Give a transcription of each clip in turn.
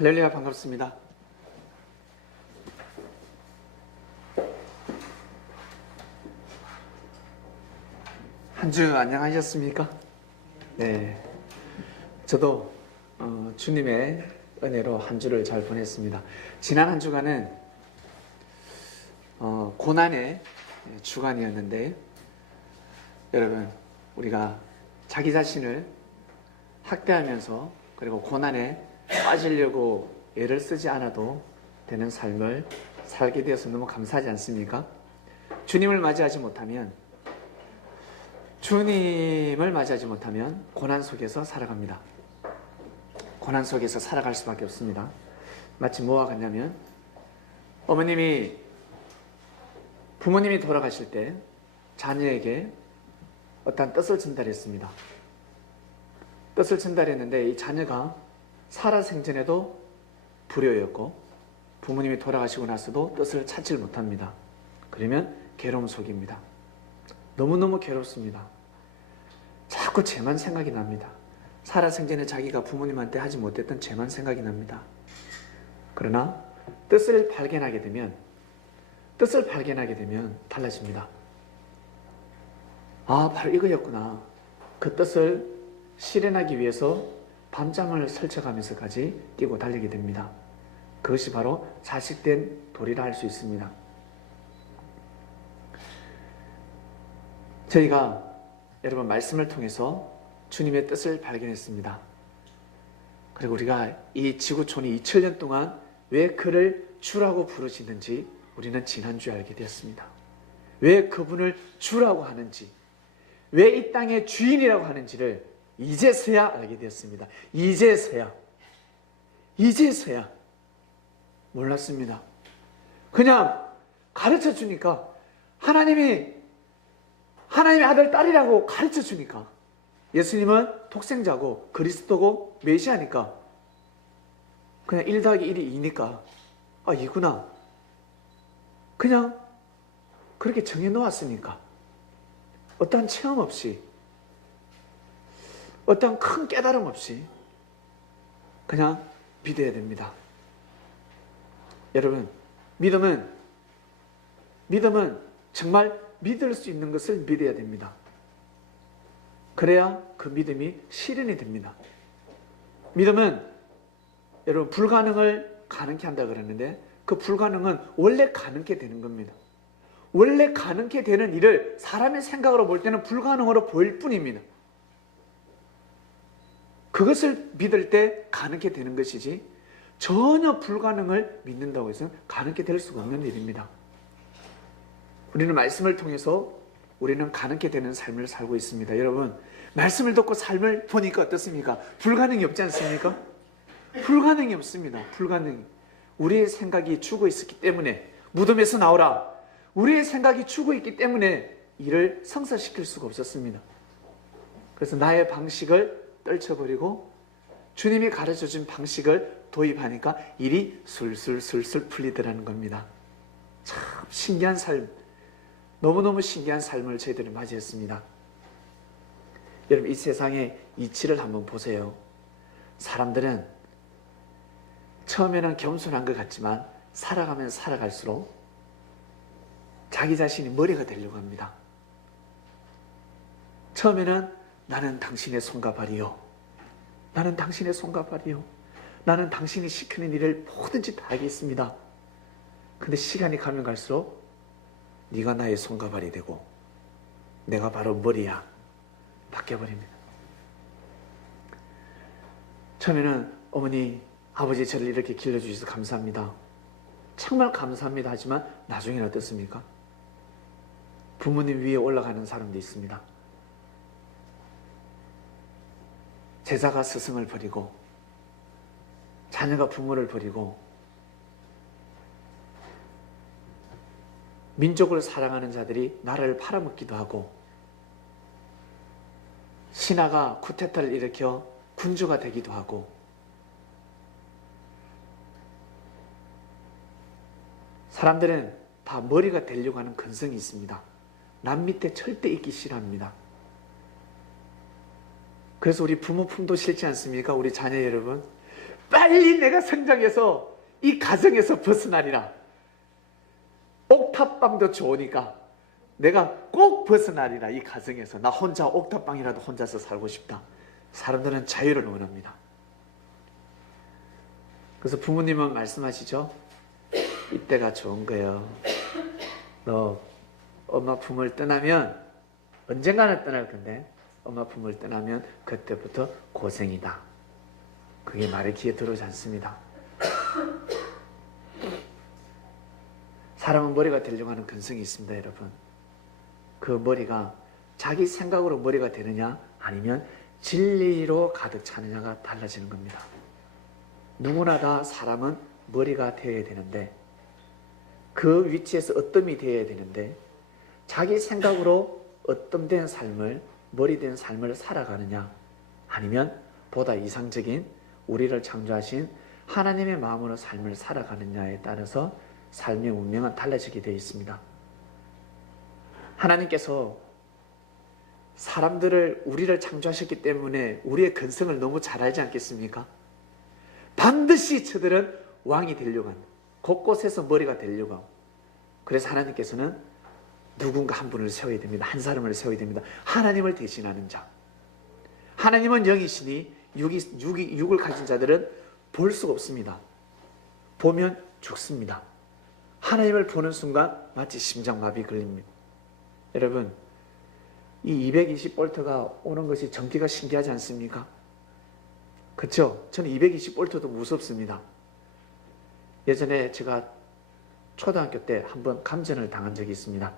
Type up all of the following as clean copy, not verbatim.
할렐루야, 반갑습니다. 한 주 안녕하셨습니까? 네, 저도 주님의 은혜로 한 주를 잘 보냈습니다. 지난 한 주간은 고난의 주간이었는데, 여러분, 우리가 자기 자신을 학대하면서 그리고 고난에 빠지려고 애를 쓰지 않아도 되는 삶을 살게 되어서 너무 감사하지 않습니까? 주님을 맞이하지 못하면 고난 속에서 살아갑니다. 고난 속에서 살아갈 수밖에 없습니다. 마치 뭐와 같냐면, 부모님이 돌아가실 때 자녀에게 어떤 뜻을 전달했습니다. 뜻을 전달했는데 이 자녀가 살아생전에도 불효였고 부모님이 돌아가시고 나서도 뜻을 찾지 못합니다. 그러면 괴로움 속입니다. 너무너무 괴롭습니다. 자꾸 죄만 생각이 납니다. 살아생전에 자기가 부모님한테 하지 못했던 죄만 생각이 납니다. 그러나 뜻을 발견하게 되면 달라집니다. 아, 바로 이거였구나. 그 뜻을 실현하기 위해서 밤잠을 설쳐가면서까지 뛰고 달리게 됩니다. 그것이 바로 자식된 도리라 할 수 있습니다. 저희가 여러분 말씀을 통해서 주님의 뜻을 발견했습니다. 그리고 우리가 이 지구촌이 2000년 동안 왜 그를 주라고 부르시는지 우리는 지난주에 알게 되었습니다. 왜 그분을 주라고 하는지, 왜 이 땅의 주인이라고 하는지를 이제서야 알게 되었습니다. 이제서야 몰랐습니다. 그냥 가르쳐 주니까, 하나님의 아들 딸이라고 가르쳐 주니까, 예수님은 독생자고 그리스도고 메시아니까, 그냥 1 더하기 1이 2니까 아, 이구나, 그냥 그렇게 정해놓았으니까 어떠한 체험 없이, 어떠한 큰 깨달음 없이 그냥 믿어야 됩니다. 여러분, 믿음은 정말 믿을 수 있는 것을 믿어야 됩니다. 그래야 그 믿음이 실현이 됩니다. 믿음은 여러분 불가능을 가능케 한다 그랬는데, 그 불가능은 원래 가능케 되는 겁니다. 원래 가능케 되는 일을 사람의 생각으로 볼 때는 불가능으로 보일 뿐입니다. 그것을 믿을 때 가능케 되는 것이지, 전혀 불가능을 믿는다고 해서 가능케 될 수가 없는 일입니다. 우리는 말씀을 통해서 우리는 가능케 되는 삶을 살고 있습니다. 여러분, 말씀을 듣고 삶을 보니까 어떻습니까? 불가능이 없지 않습니까? 불가능이 없습니다. 불가능이. 우리의 생각이 죽어 있었기 때문에, 무덤에서 나오라, 우리의 생각이 죽어 있기 때문에 이를 성사시킬 수가 없었습니다. 그래서 나의 방식을 떨쳐버리고 주님이 가르쳐준 방식을 도입하니까 일이 술술 풀리더라는 겁니다. 참 신기한 삶, 너무너무 신기한 삶을 저희들이 맞이했습니다. 여러분, 이 세상의 이치를 한번 보세요. 사람들은 처음에는 겸손한 것 같지만 살아가면 살아갈수록 자기 자신이 머리가 되려고 합니다. 처음에는 나는 당신의 손과 발이요, 나는 당신의 손과 발이요, 나는 당신이 시키는 일을 뭐든지 다 하겠습니다. 근데 시간이 가면 갈수록 네가 나의 손과 발이 되고 내가 바로 머리야 바뀌어버립니다. 처음에는 어머니, 아버지, 저를 이렇게 길러주셔서 감사합니다, 정말 감사합니다 하지만 나중에는 어떻습니까? 부모님 위에 올라가는 사람도 있습니다. 제자가 스승을 버리고 자녀가 부모를 버리고 민족을 사랑하는 자들이 나라를 팔아먹기도 하고, 신하가 쿠데타를 일으켜 군주가 되기도 하고, 사람들은 다 머리가 되려고 하는 근성이 있습니다. 남 밑에 절대 있기 싫어합니다. 그래서 우리 부모 품도 싫지 않습니까? 우리 자녀 여러분, 빨리 내가 성장해서 이 가정에서 벗어나리라. 옥탑방도 좋으니까 내가 꼭 벗어나리라. 이 가정에서 나 혼자 옥탑방이라도 혼자서 살고 싶다. 사람들은 자유를 원합니다. 그래서 부모님은 말씀하시죠. 이때가 좋은 거예요. 너 엄마 품을 떠나면 언젠가는 떠날 건데 엄마 품을 떠나면 그때부터 고생이다. 그게 말의 귀에 들어오지 않습니다. 사람은 머리가 되려고 하는 근성이 있습니다, 여러분. 그 머리가 자기 생각으로 머리가 되느냐 아니면 진리로 가득 차느냐가 달라지는 겁니다. 누구나 다 사람은 머리가 되어야 되는데 그 위치에서 어뜸이 되어야 되는데 자기 생각으로 어뜸된 삶을 머리된 삶을 살아가느냐 아니면 보다 이상적인 우리를 창조하신 하나님의 마음으로 삶을 살아가느냐에 따라서 삶의 운명은 달라지게 되어 있습니다. 하나님께서 사람들을 우리를 창조하셨기 때문에 우리의 근성을 너무 잘 알지 않겠습니까? 반드시 저들은 왕이 되려고 합니다. 곳곳에서 머리가 되려고 하고 그래서 하나님께서는 누군가 한 분을 세워야 됩니다. 한 사람을 세워야 됩니다. 하나님을 대신하는 자. 하나님은 영이시니 육을 가진 자들은 볼 수가 없습니다. 보면 죽습니다. 하나님을 보는 순간 마치 심장마비 걸립니다. 여러분, 이 220볼트가 오는 것이 전기가 신기하지 않습니까? 그렇죠? 저는 220볼트도 무섭습니다. 예전에 제가 초등학교 때 한번 감전을 당한 적이 있습니다.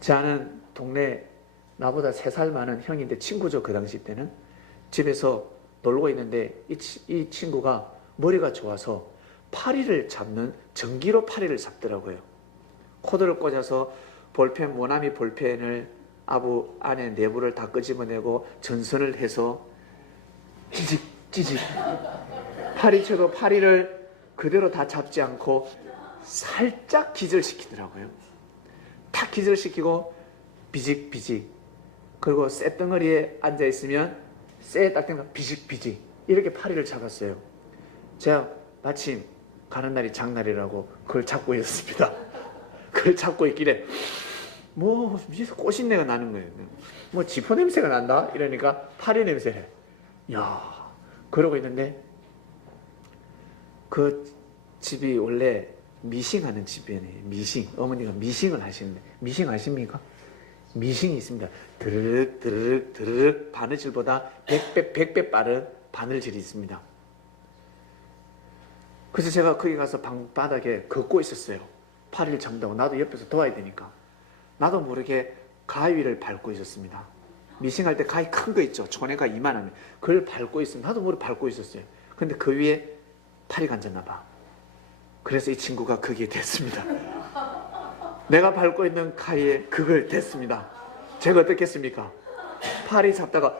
제 아는 동네 나보다 3살 많은 형인데 친구죠. 그 당시 때는 집에서 놀고 있는데 이 친구가 머리가 좋아서 파리를 잡는 전기로 파리를 잡더라고요. 코드를 꽂아서 볼펜 모나미 볼펜을 아부 안에 내부를 다 끄집어내고 전선을 해서 찌직 파리쳐도 파리를 그대로 다 잡지 않고 살짝 기절시키더라고요. 탁 기절시키고 비직비직 그리고 쇳덩어리에 앉아있으면 쇠에 딱 대면 비직비직 이렇게 파리를 잡았어요. 제가 마침 가는 날이 장날이라고 그걸 잡고 있었습니다. 그걸 잡고 있길래 뭐 위에서 꽃신내가 나는 거예요. 뭐 지포 냄새가 난다 이러니까 파리 냄새래. 야, 그러고 있는데 그 집이 원래 미싱하는 집이에요. 미싱. 어머니가 미싱을 하시는데 미싱 아십니까? 미싱이 있습니다. 드르륵 바느질보다 100배 빠른 바느질이 있습니다. 그래서 제가 거기 가서 방바닥에 걷고 있었어요. 파리를 잡는다고 나도 옆에서 도와야 되니까 나도 모르게 가위를 밟고 있었습니다. 미싱할 때 가위 큰 거 있죠. 초네가 이만하면 그걸 밟고 있으면 나도 모르게 밟고 있었어요. 근데 그 위에 파리가 앉았나 봐. 그래서 이 친구가 거기에 됐습니다. 내가 밟고 있는 가위에 그걸 댔습니다. 제가 어떻겠습니까? 파리 잡다가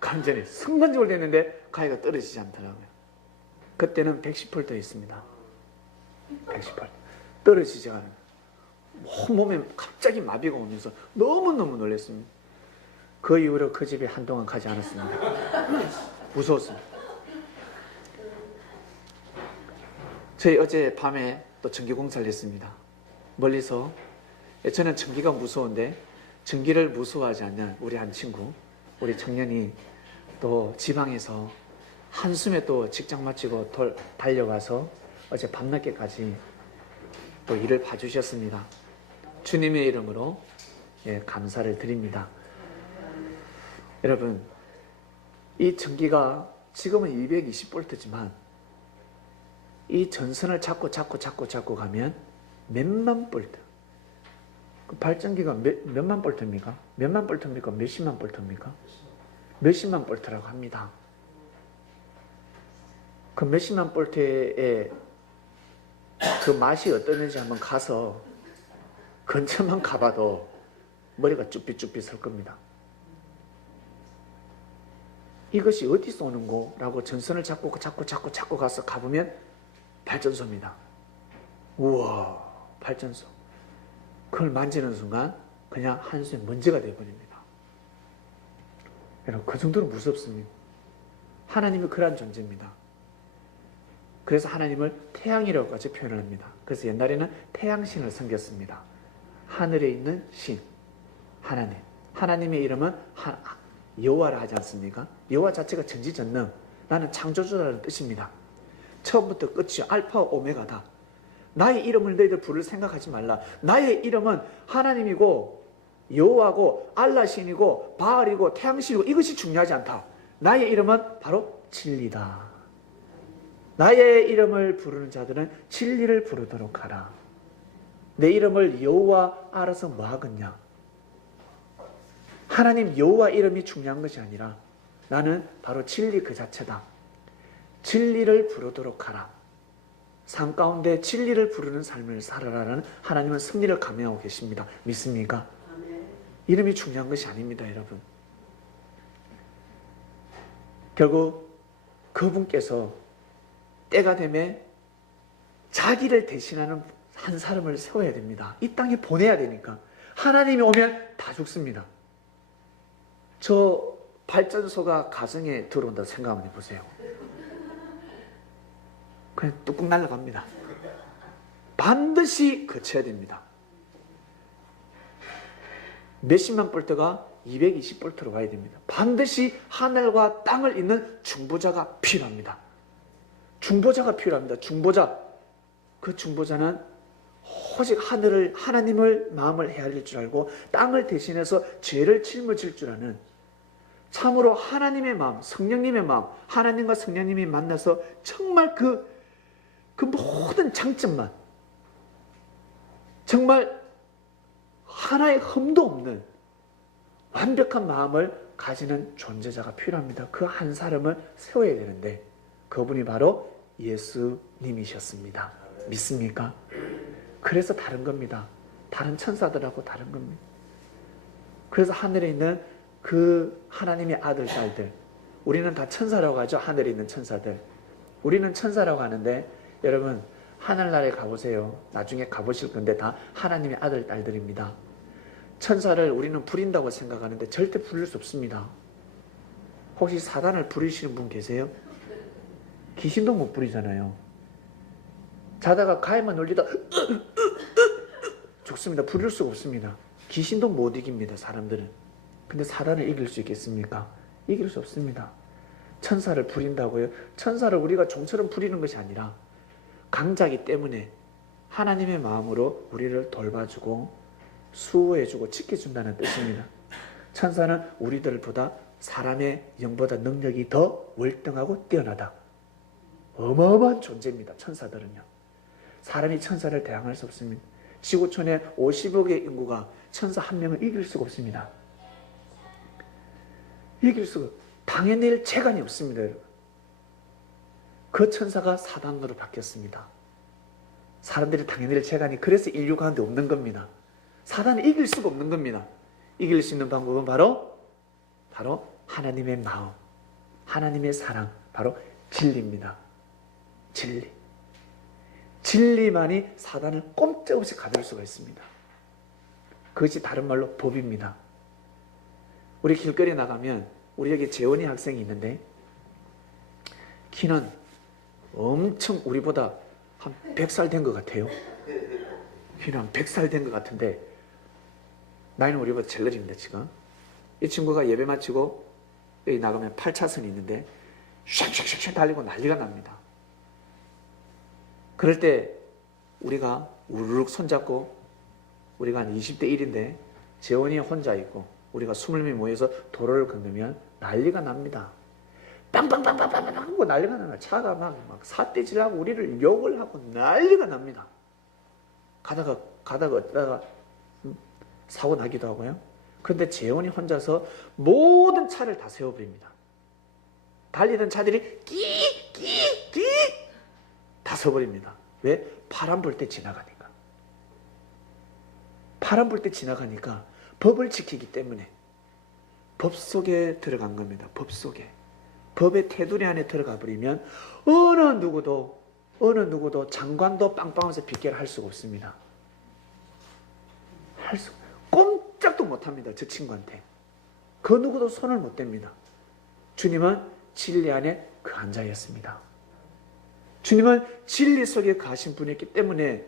완전히 순간적으로 됐는데 가위가 떨어지지 않더라고요. 그때는 110볼트 있습니다. 110볼트 떨어지지 않아요. 몸에 갑자기 마비가 오면서 너무너무 놀랐습니다. 그 이후로 그 집에 한동안 가지 않았습니다. 무서웠습니다. 저희 어제 밤에 또 전기공사를 했습니다. 멀리서. 저는 전기가 무서운데 전기를 무서워하지 않는 우리 한 친구, 우리 청년이 또 지방에서 한숨에 또 직장 마치고 달려가서 어제 밤늦게까지 또 일을 봐주셨습니다. 주님의 이름으로 감사를 드립니다. 여러분, 이 전기가 지금은 220볼트지만 이 전선을 잡고 가면 몇만 볼트. 그 발전기가 몇만 볼트입니까? 몇만 볼트입니까? 몇십만 볼트입니까? 몇십만 볼트라고 합니다. 그 몇십만 볼트의 그 맛이 어떠는지 한번 가서 근처만 가봐도 머리가 쭈삣쭈삣 설 겁니다. 이것이 어디서 오는 거라고 전선을 잡고 가서 가보면 발전소입니다. 우와, 발전소. 그걸 만지는 순간 그냥 한숨에 먼지가 되어버립니다. 여러분, 그 정도로 무섭습니다. 하나님이 그러한 존재입니다. 그래서 하나님을 태양이라고까지 표현을 합니다. 그래서 옛날에는 태양신을 섬겼습니다. 하늘에 있는 신, 하나님. 하나님의 이름은 여호와라 하지 않습니까? 여호와 자체가 전지전능, 나는 창조주라는 뜻입니다. 처음부터 끝이 알파 오메가다. 나의 이름을 너희들 부를 생각하지 말라. 나의 이름은 하나님이고 여호와고 알라신이고 바알이고 태양신이고 이것이 중요하지 않다. 나의 이름은 바로 진리다. 나의 이름을 부르는 자들은 진리를 부르도록 하라. 내 이름을 여호와 알아서 뭐 하겠냐? 하나님 여호와 이름이 중요한 것이 아니라 나는 바로 진리 그 자체다. 진리를 부르도록 하라. 삶 가운데 진리를 부르는 삶을 살아라는 하나님은 승리를 감행하고 계십니다. 믿습니까? 이름이 중요한 것이 아닙니다, 여러분. 결국 그분께서 때가 되면 자기를 대신하는 한 사람을 세워야 됩니다. 이 땅에 보내야 되니까. 하나님이 오면 다 죽습니다. 저 발전소가 가정에 들어온다고 생각 한번 해보세요. 그냥 뚝뚝 날아갑니다. 반드시 거쳐야 됩니다. 몇십만 볼트가 220볼트로 가야 됩니다. 반드시 하늘과 땅을 잇는 중보자가 필요합니다. 중보자가 필요합니다. 중보자. 그 중보자는 오직 하나님을 마음을 헤아릴 줄 알고 땅을 대신해서 죄를 짊어질 줄 아는 참으로 하나님의 마음, 성령님의 마음, 하나님과 성령님이 만나서 정말 그 모든 장점만 정말 하나의 흠도 없는 완벽한 마음을 가지는 존재자가 필요합니다. 그 한 사람을 세워야 되는데 그분이 바로 예수님이셨습니다. 믿습니까? 그래서 다른 겁니다. 다른 천사들하고 다른 겁니다. 그래서 하늘에 있는 그 하나님의 아들, 딸들, 우리는 다 천사라고 하죠. 하늘에 있는 천사들. 우리는 천사라고 하는데 여러분 하늘나라에 가보세요. 나중에 가보실 건데 다 하나님의 아들, 딸들입니다. 천사를 우리는 부린다고 생각하는데 절대 부릴 수 없습니다. 혹시 사단을 부리시는 분 계세요? 귀신도 못 부리잖아요. 자다가 가해만 놀리다 죽습니다. 부릴 수가 없습니다. 귀신도 못 이깁니다. 사람들은. 근데 사단을 이길 수 있겠습니까? 이길 수 없습니다. 천사를 부린다고요? 천사를 우리가 종처럼 부리는 것이 아니라 강자이기 때문에 하나님의 마음으로 우리를 돌봐주고 수호해주고 지켜준다는 뜻입니다. 천사는 우리들보다 사람의 영보다 능력이 더 월등하고 뛰어나다. 어마어마한 존재입니다. 천사들은요. 사람이 천사를 대항할 수 없습니다. 지구촌에 50억의 인구가 천사 한 명을 이길 수가 없습니다. 이길 수가 당해낼 재간이 없습니다. 여러분. 그 천사가 사단으로 바뀌었습니다. 사람들이 당해낼 재간이 그래서 인류 가운데 없는 겁니다. 사단을 이길 수가 없는 겁니다. 이길 수 있는 방법은 바로 하나님의 마음, 하나님의 사랑, 바로 진리입니다. 진리. 진리만이 사단을 꼼짝없이 가둘 수가 있습니다. 그것이 다른 말로 법입니다. 우리 길거리에 나가면 우리 여기 재원이 학생이 있는데 키는 엄청 우리보다 한 100살 된 것 같아요. 키는 한 100살 된 것 같은데 나이는 우리보다 제일 어립니다. 지금 이 친구가 예배 마치고 여기 나가면 8차선이 있는데 샥샥샥 달리고 난리가 납니다. 그럴 때 우리가 우르륵 손잡고 우리가 한 20대 1인데 재원이 혼자 있고 우리가 20명이 모여서 도로를 건너면 난리가 납니다. 빵빵빵빵빵 하고 난리가 나요. 차가 막 삿대질하고 우리를 욕을 하고 난리가 납니다. 가다가 어쩌다가 사고 나기도 하고요. 그런데 재원이 혼자서 모든 차를 다 세워버립니다. 달리던 차들이 끼 다 서버립니다. 왜? 파란 불 때 지나가니까. 파란 불 때 지나가니까 법을 지키기 때문에 법 속에 들어간 겁니다. 법 속에. 법의 테두리 안에 들어가 버리면 어느 누구도 장관도 빵빵해서 빗결 할 수가 없습니다. 꼼짝도 못합니다. 저 친구한테. 그 누구도 손을 못 댑니다. 주님은 진리 안에 거한 자였습니다. 주님은 진리 속에 거하신 분이었기 때문에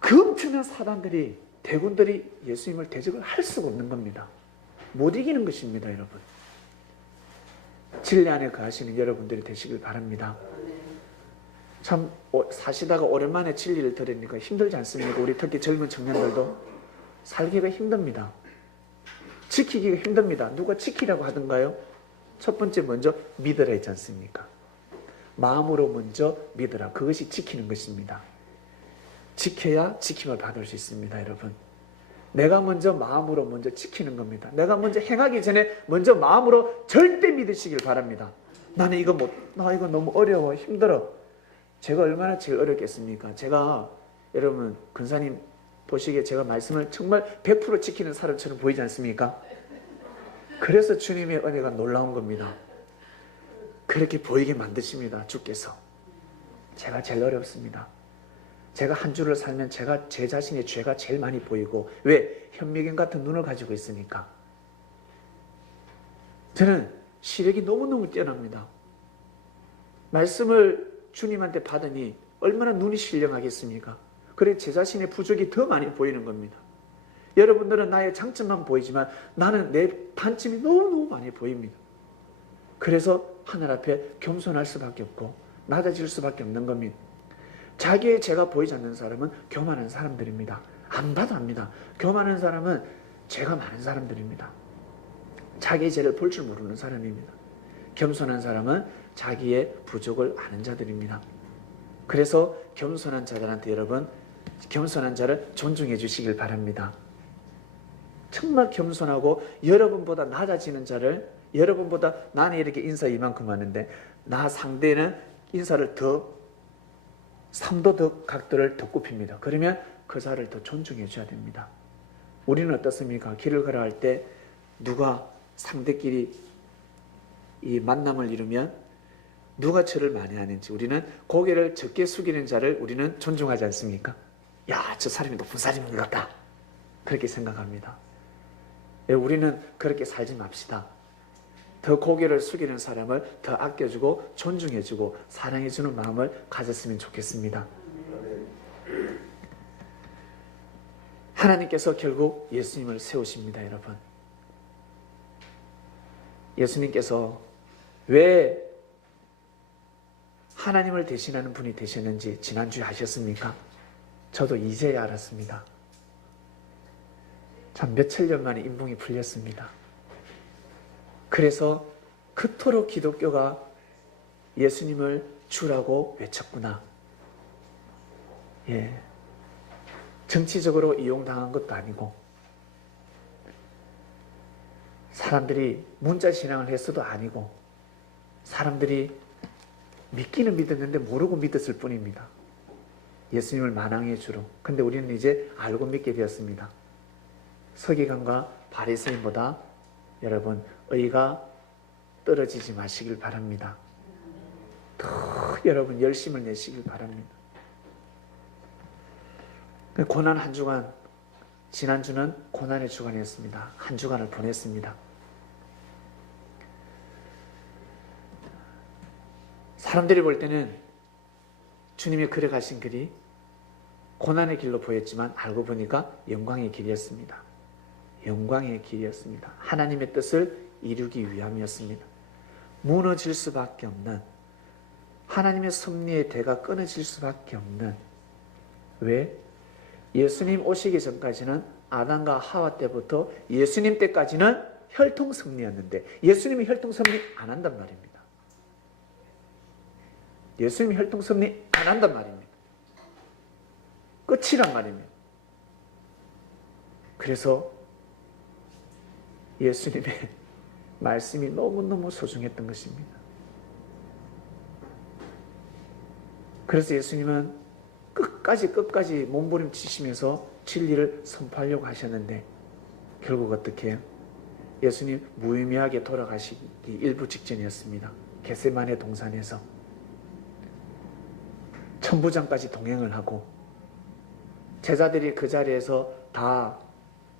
그 엄청난 사단들이, 대군들이 예수님을 대적을 할 수가 없는 겁니다. 못 이기는 것입니다, 여러분. 진리 안에 거하시는 여러분들이 되시길 바랍니다. 참 사시다가 오랜만에 진리를 들으니까 힘들지 않습니까? 우리 특히 젊은 청년들도 살기가 힘듭니다. 지키기가 힘듭니다. 누가 지키라고 하던가요? 첫 번째 먼저 믿으라 했지 않습니까? 마음으로 먼저 믿으라. 그것이 지키는 것입니다. 지켜야 지킴을 받을 수 있습니다, 여러분. 내가 먼저 마음으로 먼저 지키는 겁니다. 내가 먼저 행하기 전에 먼저 마음으로 절대 믿으시길 바랍니다. 나는 이거 나 이거 너무 어려워, 힘들어. 제가 얼마나 제일 어렵겠습니까? 제가 여러분 근사님 보시기에 제가 말씀을 정말 100% 지키는 사람처럼 보이지 않습니까? 그래서 주님의 은혜가 놀라운 겁니다. 그렇게 보이게 만드십니다, 주께서. 제가 제일 어렵습니다. 제가 한 주를 살면 제가 제 자신의 죄가 제일 많이 보이고, 왜? 현미경 같은 눈을 가지고 있으니까. 저는 시력이 너무너무 뛰어납니다. 말씀을 주님한테 받으니 얼마나 눈이 신령하겠습니까? 그래 제 자신의 부족이 더 많이 보이는 겁니다. 여러분들은 나의 장점만 보이지만 나는 내 단점이 너무너무 많이 보입니다. 그래서 하늘 앞에 겸손할 수밖에 없고 낮아질 수밖에 없는 겁니다. 자기의 죄가 보이지 않는 사람은 교만한 사람들입니다. 안 봐도 압니다. 교만한 사람은 죄가 많은 사람들입니다. 자기의 죄를 볼 줄 모르는 사람입니다. 겸손한 사람은 자기의 부족을 아는 자들입니다. 그래서 겸손한 자들한테 여러분, 겸손한 자를 존중해 주시길 바랍니다. 정말 겸손하고 여러분보다 낮아지는 자를, 여러분보다 나는 이렇게 인사 이만큼 하는데 나 상대는 인사를 더 3도 더 각도를 더 굽힙니다. 그러면 그 자를 더 존중해 줘야 됩니다. 우리는 어떻습니까? 길을 걸어갈 때 누가 상대끼리 이 만남을 이루면 누가 저를 만회하는지 우리는 고개를 적게 숙이는 자를 우리는 존중하지 않습니까? 야, 저 사람이 높은 사람인 것 같다. 그렇게 생각합니다. 우리는 그렇게 살지 맙시다. 더 고개를 숙이는 사람을 더 아껴주고 존중해주고 사랑해주는 마음을 가졌으면 좋겠습니다. 하나님께서 결국 예수님을 세우십니다, 여러분. 예수님께서 왜 하나님을 대신하는 분이 되셨는지 지난주에 아셨습니까? 저도 이제야 알았습니다. 참 몇천 년 만에 인붕이 풀렸습니다. 그래서 그토록 기독교가 예수님을 주라고 외쳤구나. 예. 정치적으로 이용당한 것도 아니고 사람들이 문자신앙을 했어도 아니고 사람들이 믿기는 믿었는데 모르고 믿었을 뿐입니다. 예수님을 만왕의 주로. 근데 우리는 이제 알고 믿게 되었습니다. 서기관과 바리새인보다 여러분 의가 떨어지지 마시길 바랍니다. 더 여러분 열심을 내시길 바랍니다. 고난 한 주간, 지난주는 고난의 주간이었습니다. 한 주간을 보냈습니다. 사람들이 볼 때는 주님이 걸어가신 길이 고난의 길로 보였지만 알고 보니까 영광의 길이었습니다. 영광의 길이었습니다. 하나님의 뜻을 이루기 위함이었습니다. 무너질 수밖에 없는, 하나님의 섭리의 대가 끊어질 수밖에 없는, 왜? 예수님 오시기 전까지는 아담과 하와 때부터 예수님 때까지는 혈통섭리였는데 예수님이 혈통섭리 안 한단 말입니다. 예수님이 혈통섭리 안 한단 말입니다. 끝이란 말입니다. 그래서 예수님의 말씀이 너무너무 소중했던 것입니다. 그래서 예수님은 끝까지 몸부림치시면서 진리를 선포하려고 하셨는데 결국 어떻게 해요? 예수님 무의미하게 돌아가시기 일부 직전이었습니다. 겟세마네 동산에서 천부장까지 동행을 하고 제자들이 그 자리에서 다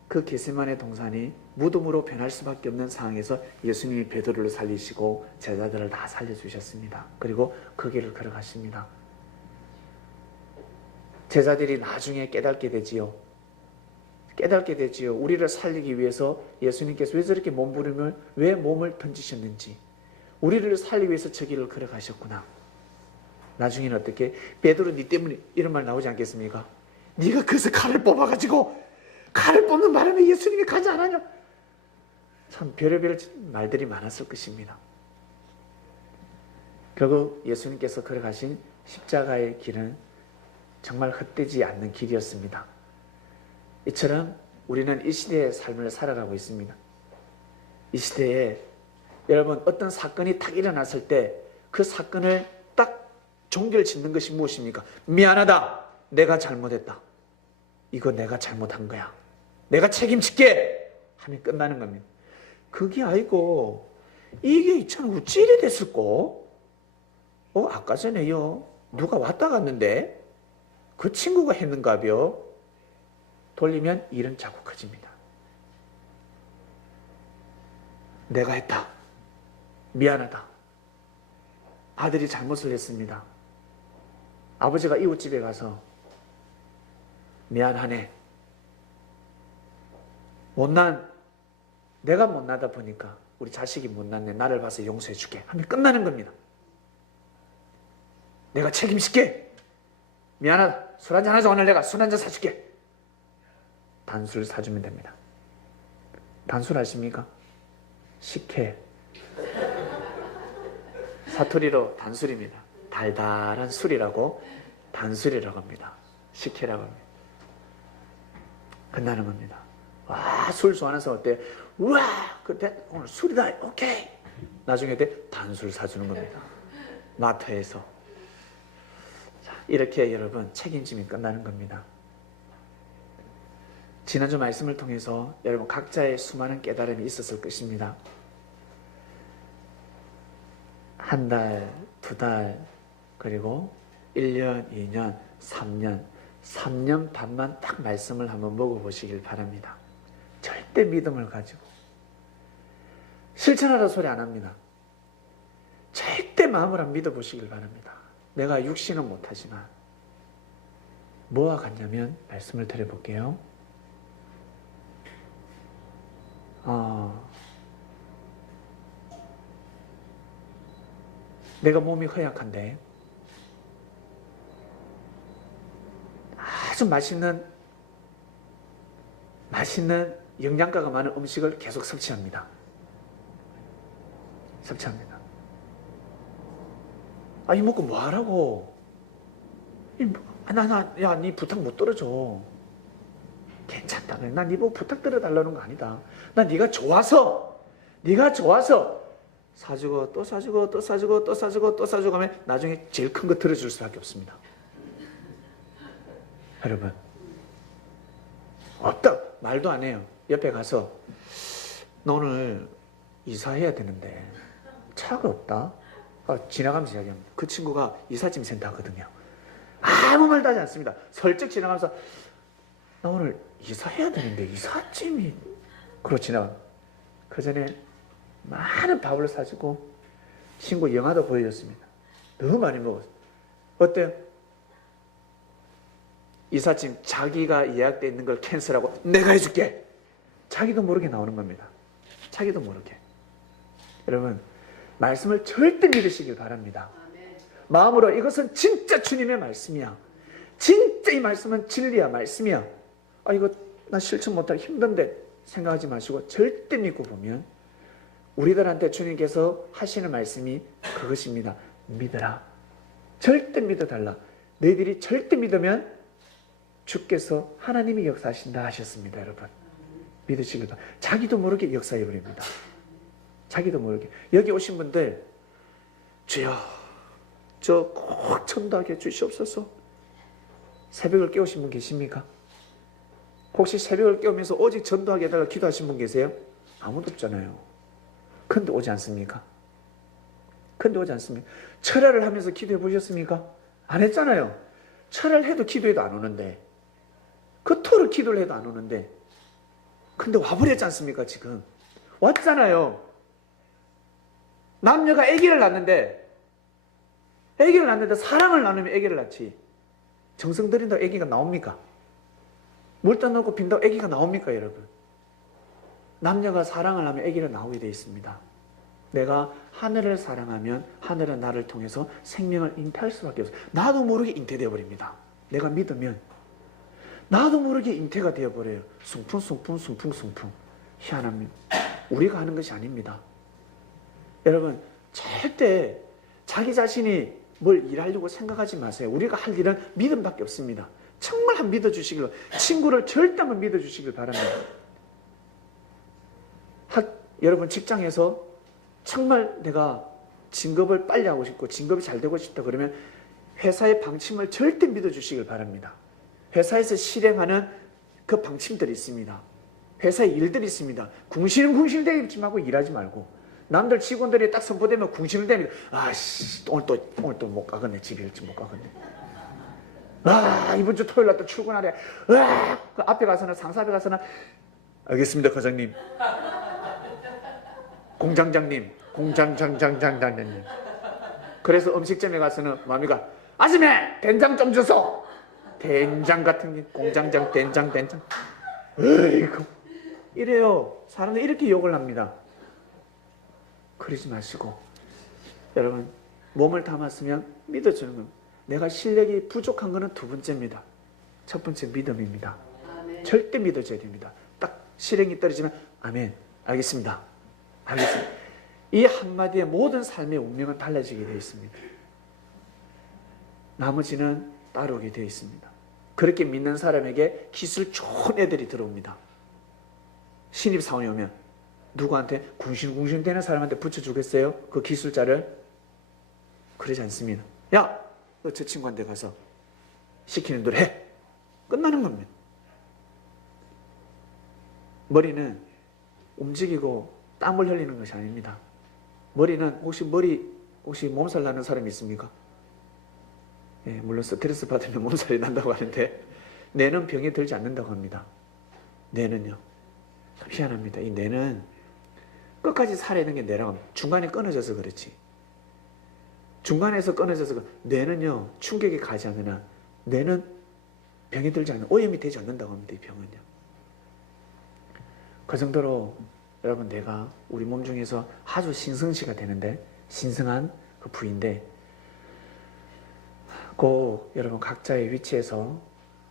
그 겟세마네 동산이 무덤으로 변할 수밖에 없는 상황에서 예수님이 베드로를 살리시고 제자들을 다 살려주셨습니다. 그리고 그 길을 걸어가십니다. 제자들이 나중에 깨닫게 되지요. 우리를 살리기 위해서 예수님께서 왜 저렇게 몸부림을, 왜 몸을 던지셨는지, 우리를 살리기 위해서 저 길을 걸어가셨구나. 나중에는 어떻게? 베드로, 니 때문에 이런 말 나오지 않겠습니까? 네가 그래서 칼을 뽑아가지고, 칼을 뽑는 바람에 예수님이 가지 않았냐? 참 별의별 말들이 많았을 것입니다. 결국 예수님께서 걸어가신 십자가의 길은 정말 헛되지 않는 길이었습니다. 이처럼 우리는 이 시대의 삶을 살아가고 있습니다. 이 시대에 여러분, 어떤 사건이 딱 일어났을 때 그 사건을 딱 종결 짓는 것이 무엇입니까? 미안하다, 내가 잘못했다, 이거 내가 잘못한 거야, 내가 책임질게 하면 끝나는 겁니다. 그게 아니고 이게 참 어찌 이래 됐을꼬? 아까 전에요 누가 왔다 갔는데 그 친구가 했는가벼? 돌리면 일은 자꾸 커집니다. 내가 했다, 미안하다, 아들이 잘못을 했습니다. 아버지가 이웃집에 가서 미안하네, 내가 못나다 보니까 우리 자식이 못났네, 나를 봐서 용서해 줄게 하면 끝나는 겁니다. 내가 책임질게, 미안하다, 술 한잔 하자, 오늘 내가 술 한잔 사줄게. 단술 사주면 됩니다. 단술 아십니까? 식혜, 사투리로 단술입니다. 달달한 술이라고 단술이라고 합니다. 식혜라고 합니다. 끝나는 겁니다. 와, 술 좋아하는 사람 어때? 우와, 그때 오늘 술이다, 오케이. 나중에 때 단술 사주는 겁니다. 마트에서. 자, 이렇게 여러분 책임짐이 끝나는 겁니다. 지난주 말씀을 통해서 여러분 각자의 수많은 깨달음이 있었을 것입니다. 한 달, 두 달, 그리고 1년, 2년, 3년 반만 딱 말씀을 한번 먹어보시길 바랍니다. 절대 믿음을 가지고 실천하라 소리 안 합니다. 절대 마음을 안 믿어보시길 바랍니다. 내가 육신은 못하지만 뭐와 같냐면 말씀을 드려볼게요. 내가 몸이 허약한데 아주 맛있는 영양가가 많은 음식을 계속 섭취합니다. 이 먹고 뭐 하라고? 야, 니 부탁 못 들어줘. 괜찮다. 나 니 보고 부탁 들어달라는 거 아니다. 나 네가 좋아서 사주고 또 사주고 또 사주고 또 사주고 또 사주고 하면 나중에 제일 큰 거 들어줄 수밖에 없습니다. 여러분, 없다 말도 안 해요. 옆에 가서 너 오늘 이사해야 되는데 차가 없다. 지나가면서 이야기합니다. 그 친구가 이삿짐 센터 하거든요. 아무 말도 하지 않습니다. 슬쩍 지나가면서 나 오늘 이사해야 되는데 이삿짐이, 그러고 지나갑니다. 그 전에 많은 밥을 사주고 친구 영화도 보여줬습니다. 너무 많이 먹었어요. 어때요? 이삿짐 자기가 예약되어 있는 걸 캔슬하고 내가 해줄게. 자기도 모르게 나오는 겁니다. 자기도 모르게. 여러분, 말씀을 절대 믿으시길 바랍니다. 마음으로 이것은 진짜 주님의 말씀이야, 진짜 이 말씀은 진리야, 말씀이야, 이거 나 실천 못하기 힘든데 생각하지 마시고 절대 믿고 보면 우리들한테 주님께서 하시는 말씀이 그것입니다. 믿어라. 절대 믿어달라. 너희들이 절대 믿으면 주께서 하나님이 역사하신다 하셨습니다. 여러분, 믿으시길 바랍니다. 자기도 모르게 역사해 버립니다. 자기도 모르게. 여기 오신 분들, 주여 저 꼭 전도하게 해주시옵소서. 새벽을 깨우신 분 계십니까? 혹시 새벽을 깨우면서 오직 전도하게 해달라 기도하신 분 계세요? 아무도 없잖아요. 근데 오지 않습니까? 철야를 하면서 기도해 보셨습니까? 안 했잖아요. 철야를 해도 기도해도 안 오는데, 그토록 기도를 해도 안 오는데, 근데 와버렸지 않습니까? 지금 왔잖아요. 남녀가 아기를 낳는데 사랑을 나누면 아기를 낳지, 정성 들인다고 아기가 나옵니까? 물도 넣고 빈다고 아기가 나옵니까? 여러분, 남녀가 사랑을 하면 아기를 나오게 되어 있습니다. 내가 하늘을 사랑하면 하늘은 나를 통해서 생명을 잉태할 수밖에 없어요. 나도 모르게 잉태되어 버립니다. 내가 믿으면 나도 모르게 잉태가 되어버려요. 숭풍. 희한합니다. 우리가 하는 것이 아닙니다. 여러분, 절대 자기 자신이 뭘 일하려고 생각하지 마세요. 우리가 할 일은 믿음밖에 없습니다. 정말 한번 믿어주시길, 친구를 절대 한번 믿어주시길 바랍니다. 여러분, 직장에서 정말 내가 진급을 빨리 하고 싶고 진급이 잘 되고 싶다 그러면 회사의 방침을 절대 믿어주시길 바랍니다. 회사에서 실행하는 그 방침들이 있습니다. 회사의 일들이 있습니다. 궁시렁대지 말고 일하지 말고, 남들 직원들이 딱 선포되면 궁시렁대면 아씨 오늘 또 못 가겠네, 집에 일찍 못 가겠네, 이번 주 토요일 날 또 출근하래, 그 앞에 가서는, 상사 앞에 가서는 알겠습니다 과장님, 공장장님, 그래서 음식점에 가서는 마미가 아줌마 된장 좀 주소, 된장 같은 게, 공장장 된장 어이구, 이래요. 사람들 이렇게 욕을 합니다. 그러지 마시고, 여러분, 몸을 담았으면 믿어주는 겁니다. 내가 실력이 부족한 것은 두 번째입니다. 첫 번째 믿음입니다. 아멘. 절대 믿어줘야 됩니다. 딱 실행이 떨어지면 아멘, 알겠습니다. 이 한마디에 모든 삶의 운명은 달라지게 되어 있습니다. 나머지는 따라오게 되어 있습니다. 그렇게 믿는 사람에게 기술 좋은 애들이 들어옵니다. 신입사원이 오면 누구한테 궁시렁 대는 사람한테 붙여주겠어요? 그 기술자를? 그러지 않습니다. 야, 너 저 친구한테 가서 시키는 대로 해. 끝나는 겁니다. 머리는 움직이고 땀을 흘리는 것이 아닙니다. 머리는 혹시 몸살 나는 사람이 있습니까? 예, 물론 스트레스 받으면 몸살이 난다고 하는데 뇌는 병에 들지 않는다고 합니다. 뇌는요. 참 희한합니다. 이 뇌는 끝까지 살아있는 게 뇌라고 합니다. 중간에 끊어져서 그렇지. 중간에서 끊어져서 뇌는요, 충격이 가지 않으나 뇌는 병에 들지 않는, 오염이 되지 않는다고 합니다. 이 병은요. 그 정도로 여러분, 뇌가 우리 몸 중에서 아주 신성시가 되는데, 신성한 그 부위인데, 꼭 여러분 각자의 위치에서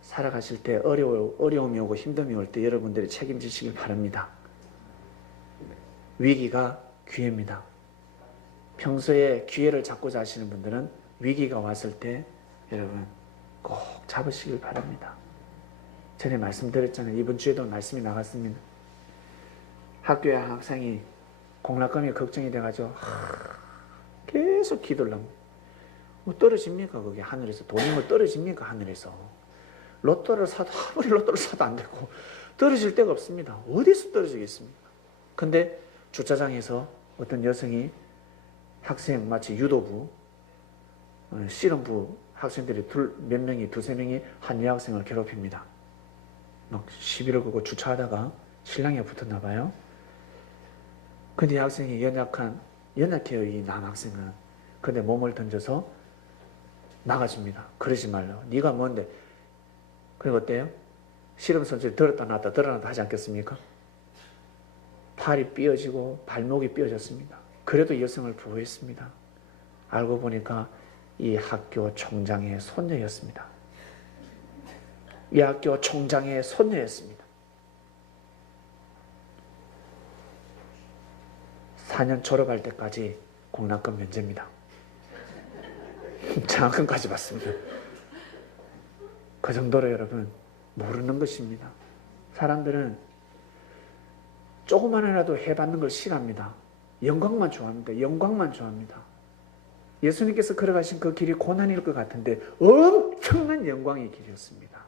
살아가실 때 어려움이 오고 힘듦이 올 때 여러분들이 책임지시길 바랍니다. 위기가 기회입니다. 평소에 기회를 잡고자 하시는 분들은 위기가 왔을 때 여러분 꼭 잡으시길 바랍니다. 전에 말씀드렸잖아요. 이번 주에도 말씀이 나갔습니다. 학교에 학생이 공락금이 걱정이 돼가지고 계속 기도를 합니다. 뭐 떨어집니까? 그게 하늘에서 돈이 뭐 떨어집니까? 하늘에서 로또를 사도 아무리 로또를 사도 안 되고 떨어질 데가 없습니다. 어디서 떨어지겠습니까? 근데 주차장에서 어떤 여성이 학생, 마치 유도부, 씨름부 학생들이 몇 명이, 두세 명이 한 여학생을 괴롭힙니다. 막 시비를 걸고 주차하다가 신랑이 붙었나 봐요. 근데 이 학생이 연약해요, 이 남학생은. 근데 몸을 던져서 나가줍니다. 그러지 말라고. 네가 뭔데? 그리고 어때요? 씨름 선수를 들었다 놨다 하지 않겠습니까? 팔이 삐어지고 발목이 삐어졌습니다. 그래도 여성을 보호했습니다. 알고 보니까 이 학교 총장의 손녀였습니다. 이 학교 총장의 손녀였습니다. 4년 졸업할 때까지 공락금 면제입니다. 장학금까지 받습니다. 그 정도로 여러분 모르는 것입니다. 사람들은 조그만이라도 해받는 걸 싫어합니다. 영광만 좋아합니다. 영광만 좋아합니다. 예수님께서 걸어가신 그 길이 고난일 것 같은데 엄청난 영광의 길이었습니다.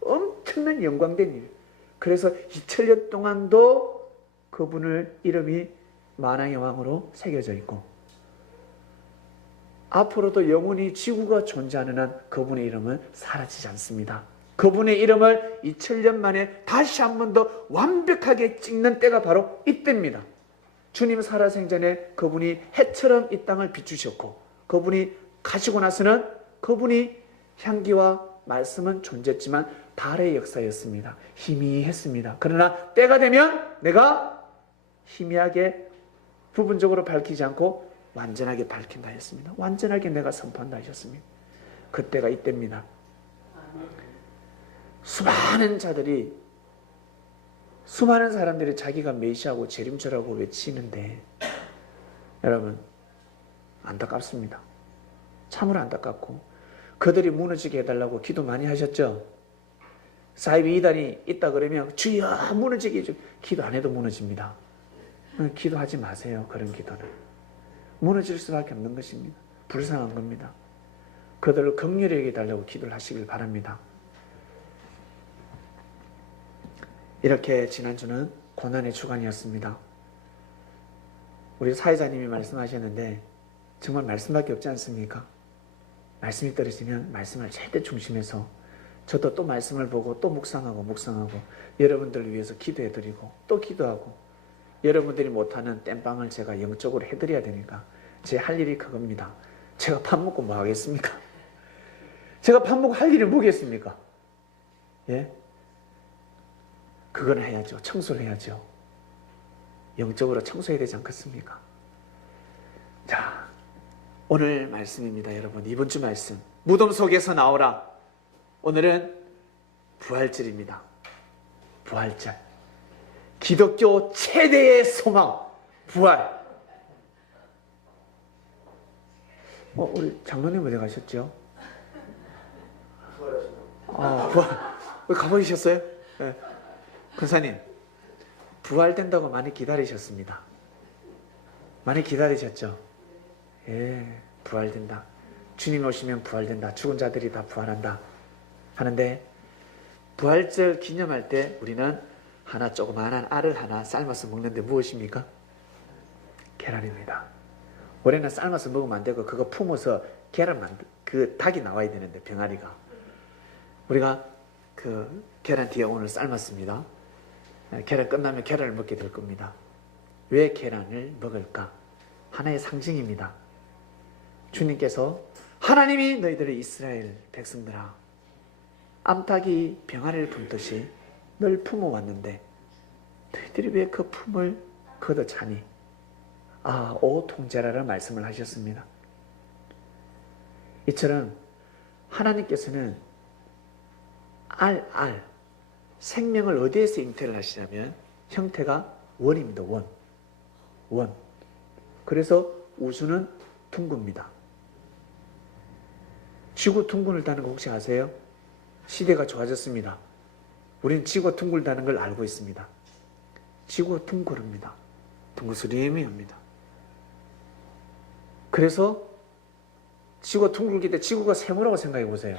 엄청난 영광된 일. 그래서 2000년 동안도 그분의 이름이 만왕의 왕으로 새겨져 있고 앞으로도 영원히 지구가 존재하는 한 그분의 이름은 사라지지 않습니다. 그분의 이름을 2000년 만에 다시 한 번 더 완벽하게 찍는 때가 바로 이때입니다. 주님 살아생전에 그분이 해처럼 이 땅을 비추셨고, 그분이 가시고 나서는 그분이 향기와 말씀은 존재했지만 달의 역사였습니다. 희미했습니다. 그러나 때가 되면 내가 희미하게 부분적으로 밝히지 않고 완전하게 밝힌다 했습니다. 완전하게 내가 선포한다 하셨습니다. 그때가 이때입니다. 수많은 자들이, 수많은 사람들이 자기가 메시아고 재림절하고 외치는데 여러분 안타깝습니다. 참으로 안타깝고, 그들이 무너지게 해달라고 기도 많이 하셨죠? 사이비 이단이 있다 그러면 주여 무너지게 해줘. 기도 안 해도 무너집니다. 기도하지 마세요. 그런 기도는 무너질 수밖에 없는 것입니다. 불쌍한 겁니다. 그들을 긍휼히 해달라고 기도를 하시길 바랍니다. 이렇게 지난주는 고난의 주간이었습니다. 우리 사회자님이 말씀하셨는데 정말 말씀밖에 없지 않습니까? 말씀이 떨어지면 말씀을 절대 중심해서 저도 또 말씀을 보고 또 묵상하고 여러분들을 위해서 기도해드리고 또 기도하고, 여러분들이 못하는 땜빵을 제가 영적으로 해드려야 되니까 제 할 일이 그겁니다. 제가 밥 먹고 뭐 하겠습니까? 제가 밥 먹고 할 일이 뭐겠습니까? 예? 그건 해야죠. 청소를 해야죠. 영적으로 청소해야 되지 않겠습니까? 자, 오늘 말씀입니다. 여러분, 이번 주 말씀, 무덤 속에서 나오라. 오늘은 부활절입니다. 부활절, 기독교 최대의 소망, 부활. 우리 장로님 어디 가셨죠? 부활. 왜 가버리셨어요? 네. 권사님, 부활된다고 많이 기다리셨습니다. 많이 기다리셨죠? 예, 부활된다. 주님 오시면 부활된다. 죽은 자들이 다 부활한다 하는데, 부활절 기념할 때 우리는 하나 조그마한 알을 하나 삶아서 먹는데 무엇입니까? 계란입니다. 올해는 삶아서 먹으면 안 되고 그거 품어서 그 닭이 나와야 되는데, 병아리가. 우리가 그 계란 뒤에 오늘 삶았습니다. 계란 끝나면 계란을 먹게 될 겁니다. 왜 계란을 먹을까? 하나의 상징입니다. 주님께서, 하나님이 너희들의 이스라엘 백성들아, 암탉이 병아리를 품듯이 널 품어왔는데 너희들이 왜 그 품을 걷어 차니? 오 통제라라는 말씀을 하셨습니다. 이처럼 하나님께서는 생명을 어디에서 잉태를 하시냐면 형태가 원입니다. 원. 그래서 우주는 둥굽니다. 지구 둥근을 다는 거 혹시 아세요? 시대가 좋아졌습니다. 우리는 지구가 둥글다는 걸 알고 있습니다. 지구가 둥그럽니다. 둥그스리미합니다. 그래서 지구가 둥글기 때 지구가 세모라고 생각해 보세요.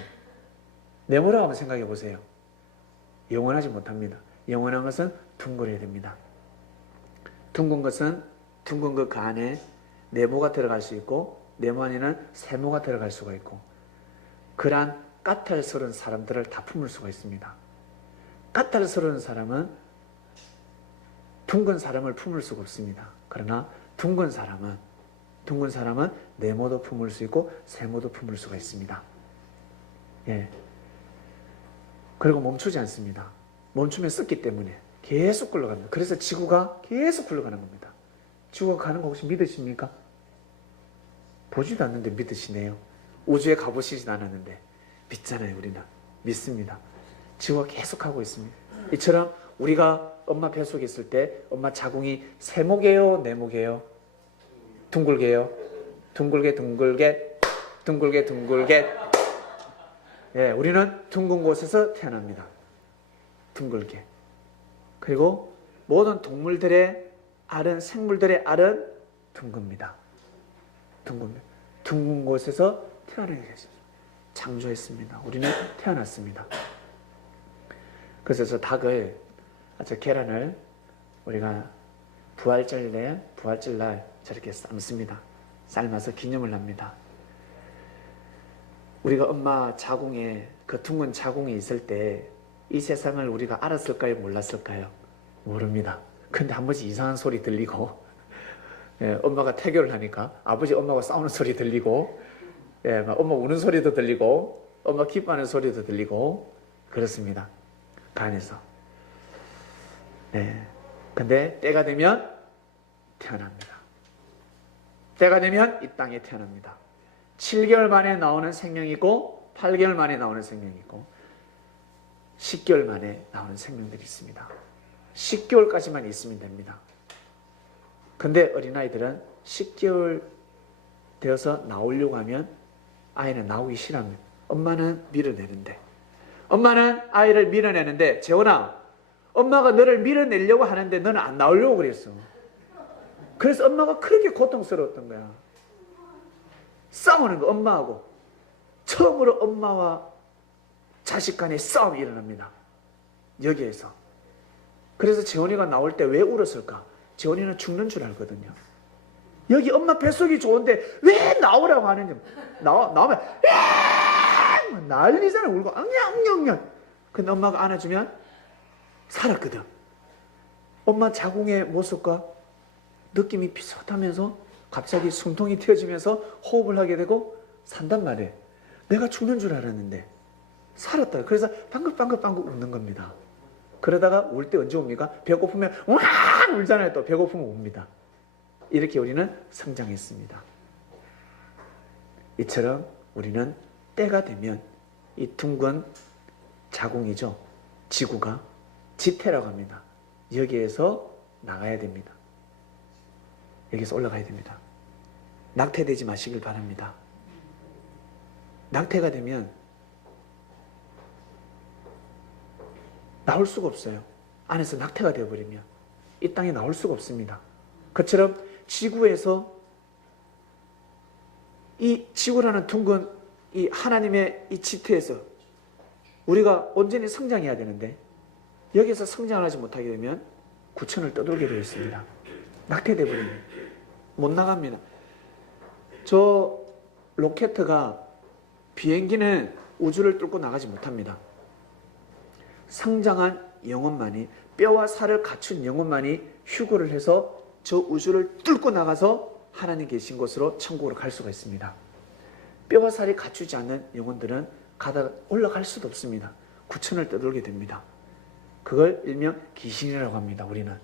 네모라고 한번 생각해 보세요. 영원하지 못합니다. 영원한 것은 둥글어야 됩니다. 둥근 것은 둥근 그 안에 네모가 들어갈 수 있고, 네모 안에는 세모가 들어갈 수가 있고, 그러한 까탈스러운 사람들을 다 품을 수가 있습니다. 까탈스러운 사람은 둥근 사람을 품을 수가 없습니다. 그러나 둥근 사람은 네모도 품을 수 있고 세모도 품을 수가 있습니다. 예. 그리고 멈추지 않습니다. 멈추면 썩기 때문에 계속 굴러갑니다. 그래서 지구가 계속 굴러가는 겁니다. 지구가 가는 거 혹시 믿으십니까? 보지도 않는데 믿으시네요. 우주에 가보시진 않았는데 믿잖아요. 우리는 믿습니다. 지구가 계속 가고 있습니다. 이처럼 우리가 엄마 뱃속에 있을 때 엄마 자궁이 세모게요, 네모게요? 둥글게요? 둥글게. 예, 우리는 둥근 곳에서 태어납니다. 둥글게. 그리고 모든 동물들의 알은, 생물들의 알은 둥급니다. 둥근 곳에서 태어나게 되셨습니다. 창조했습니다. 우리는 태어났습니다. 그래서 저 계란을 우리가 부활절 날 저렇게 삶습니다. 삶아서 기념을 합니다. 우리가 엄마 자궁에, 그 둥근 자궁에 있을 때 이 세상을 우리가 알았을까요? 몰랐을까요? 모릅니다. 근데 한 번씩 이상한 소리 들리고, 예, 엄마가 태교를 하니까 아버지 엄마가 싸우는 소리 들리고, 예, 막 엄마 우는 소리도 들리고, 엄마 기뻐하는 소리도 들리고 그렇습니다. 간에서. 네. 근데 때가 되면 태어납니다. 때가 되면 이 땅에 태어납니다. 7개월 만에 나오는 생명이 있고 8개월 만에 나오는 생명이 있고 10개월 만에 나오는 생명들이 있습니다. 10개월까지만 있으면 됩니다. 근데 어린아이들은 10개월 되어서 나오려고 하면 아이는 나오기 싫어합니다. 엄마는 밀어내는데, 엄마는 아이를 밀어내는데, 재원아, 엄마가 너를 밀어내려고 하는데 너는 안 나오려고 그랬어. 그래서 엄마가 그렇게 고통스러웠던 거야. 싸우는 거, 엄마하고. 처음으로 엄마와 자식 간의 싸움이 일어납니다. 여기에서. 그래서 재원이가 나올 때 왜 울었을까? 재원이는 죽는 줄 알거든요. 여기 엄마 뱃속이 좋은데 왜 나오라고 하는지. 나오면 난리잖아. 울고 엉냥엉냥. 근데 엄마가 안아주면 살았거든. 엄마 자궁의 모습과 느낌이 비슷하면서 갑자기 숨통이 튀어지면서 호흡을 하게 되고 산단 말이에요. 내가 죽는 줄 알았는데 살았다. 그래서 방긋방긋 웃는 겁니다. 그러다가 울 때 언제 옵니까? 배고프면 와 울잖아요. 또 배고프면 웁니다. 이렇게 우리는 성장했습니다. 이처럼 우리는 때가 되면 이 둥근 자궁이죠. 지구가 지태라고 합니다. 여기에서 나가야 됩니다. 여기서 올라가야 됩니다. 낙태되지 마시길 바랍니다. 낙태가 되면 나올 수가 없어요. 안에서 낙태가 되어버리면 이 땅에 나올 수가 없습니다. 그처럼 지구에서 이 지구라는 둥근 이 하나님의 이 지태에서 우리가 온전히 성장해야 되는데 여기서 성장을 하지 못하게 되면 구천을 떠돌게 되어 있습니다. 낙태돼 버리면 못 나갑니다. 저 로켓가 비행기는 우주를 뚫고 나가지 못합니다. 성장한 영혼만이, 뼈와 살을 갖춘 영혼만이 휴거를 해서 저 우주를 뚫고 나가서 하나님 계신 곳으로 천국으로 갈 수가 있습니다. 뼈와 살이 갖추지 않는 영혼들은 가다가 올라갈 수도 없습니다. 구천을 떠돌게 됩니다. 그걸 일명 귀신이라고 합니다. 우리는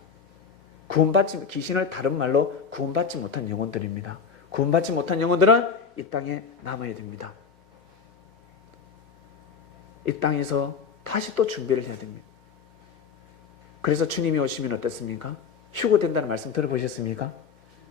귀신을 다른 말로 구원받지 못한 영혼들입니다. 구원받지 못한 영혼들은 이 땅에 남아야 됩니다. 이 땅에서 다시 또 준비를 해야 됩니다. 그래서 주님이 오시면 어떻습니까? 휴거된다는 말씀 들어보셨습니까?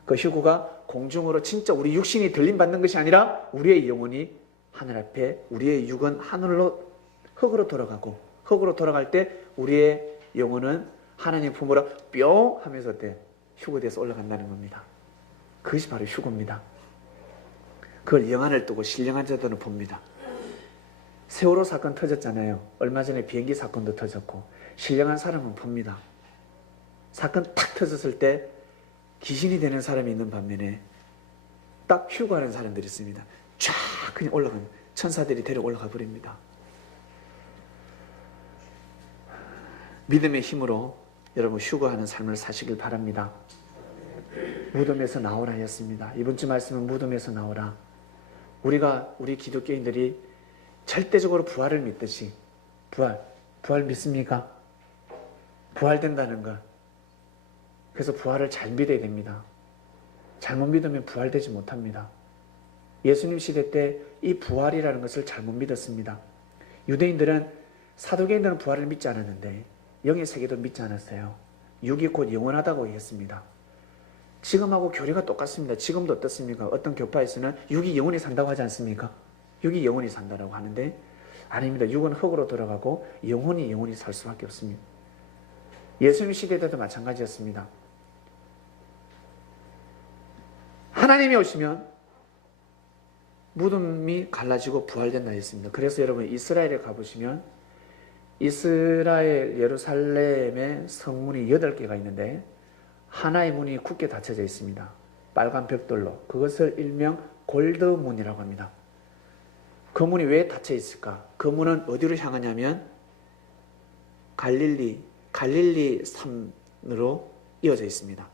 그 휴거가 공중으로 진짜 우리 육신이 들림받는 것이 아니라 우리의 영혼이 하늘 앞에, 우리의 육은 하늘로 흙으로 돌아가고, 흙으로 돌아갈 때 우리의 영혼은 하나님 품으로 뿅 하면서 휴거돼서 올라간다는 겁니다. 그것이 바로 휴거입니다. 그걸 영안을 뜨고 신령한 자들은 봅니다. 세월호 사건 터졌잖아요. 얼마 전에 비행기 사건도 터졌고 신령한 사람은 봅니다. 사건 탁 터졌을 때 귀신이 되는 사람이 있는 반면에 딱 휴거하는 사람들이 있습니다. 쫙 그냥 올라가는 천사들이 데려 올라가 버립니다. 믿음의 힘으로 여러분 휴거하는 삶을 사시길 바랍니다. 무덤에서 나오라 하였습니다. 이번 주 말씀은 무덤에서 나오라. 우리 기독교인들이 절대적으로 부활을 믿듯이 부활 믿습니까? 부활된다는 것. 그래서 부활을 잘 믿어야 됩니다. 잘못 믿으면 부활되지 못합니다. 예수님 시대 때 이 부활이라는 것을 잘못 믿었습니다. 유대인들은, 사도계인들은 부활을 믿지 않았는데 영의 세계도 믿지 않았어요. 육이 곧 영원하다고 했습니다. 지금하고 교리가 똑같습니다. 지금도 어떻습니까? 어떤 교파에서는 육이 영원히 산다고 하지 않습니까? 육이 영원히 산다고 하는데 아닙니다. 육은 흙으로 돌아가고 영원히 살 수밖에 없습니다. 예수님 시대 때도 마찬가지였습니다. 하나님이 오시면 무덤이 갈라지고 부활된다 했습니다. 그래서 여러분 이스라엘에 가보시면 이스라엘 예루살렘의 성문이 8개가 있는데 하나의 문이 굳게 닫혀져 있습니다. 빨간 벽돌로. 그것을 일명 골드문이라고 합니다. 그 문이 왜 닫혀 있을까? 그 문은 어디로 향하냐면 갈릴리 산으로 이어져 있습니다.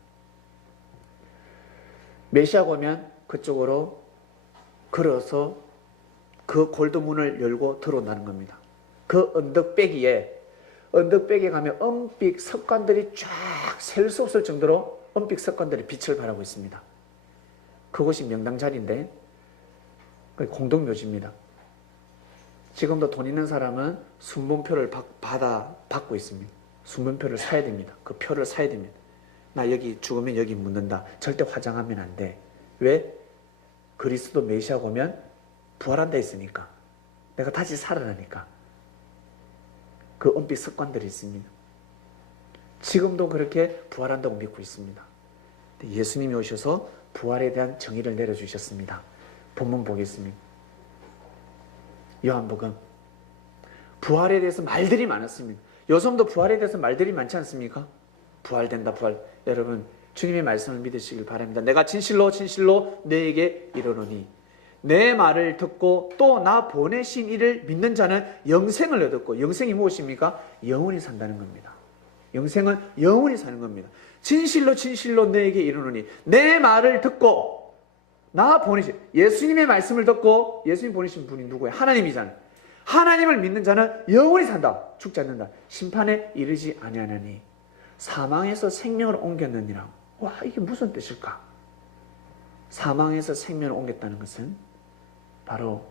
메시아가 오면 그쪽으로 걸어서 그 골드문을 열고 들어온다는 겁니다. 그 언덕배기에 가면 은빛 석관들이 쫙 셀 수 없을 정도로 은빛 석관들이 빛을 발하고 있습니다. 그곳이 명당 자리인데 공동묘지입니다. 지금도 돈 있는 사람은 순번표를 받고 있습니다. 순번표를 사야 됩니다. 그 표를 사야 됩니다. 나 여기 죽으면 여기 묻는다. 절대 화장하면 안 돼. 왜? 그리스도 메시아가 오면 부활한다 했으니까. 내가 다시 살아나니까. 그 은빛 습관들이 있습니다. 지금도 그렇게 부활한다고 믿고 있습니다. 예수님이 오셔서 부활에 대한 정의를 내려주셨습니다. 본문 보겠습니다. 요한복음. 부활에 대해서 말들이 많았습니다. 요즘도 부활에 대해서 말들이 많지 않습니까? 부활된다, 부활. 여러분, 주님의 말씀을 믿으시길 바랍니다. 내가 진실로 너에게 이르노니 내 말을 듣고 또 나 보내신 이를 믿는 자는 영생을 얻었고, 영생이 무엇입니까? 영원히 산다는 겁니다. 영생은 영원히 사는 겁니다. 진실로 너에게 이르노니 내 말을 듣고 나 보내신, 예수님의 말씀을 듣고, 예수님 보내신 분이 누구예요? 하나님이잖아요. 하나님을 믿는 자는 영원히 산다. 죽지 않는다. 심판에 이르지 아니하나니 사망에서 생명을 옮겼느니라. 와, 이게 무슨 뜻일까? 사망에서 생명을 옮겼다는 것은 바로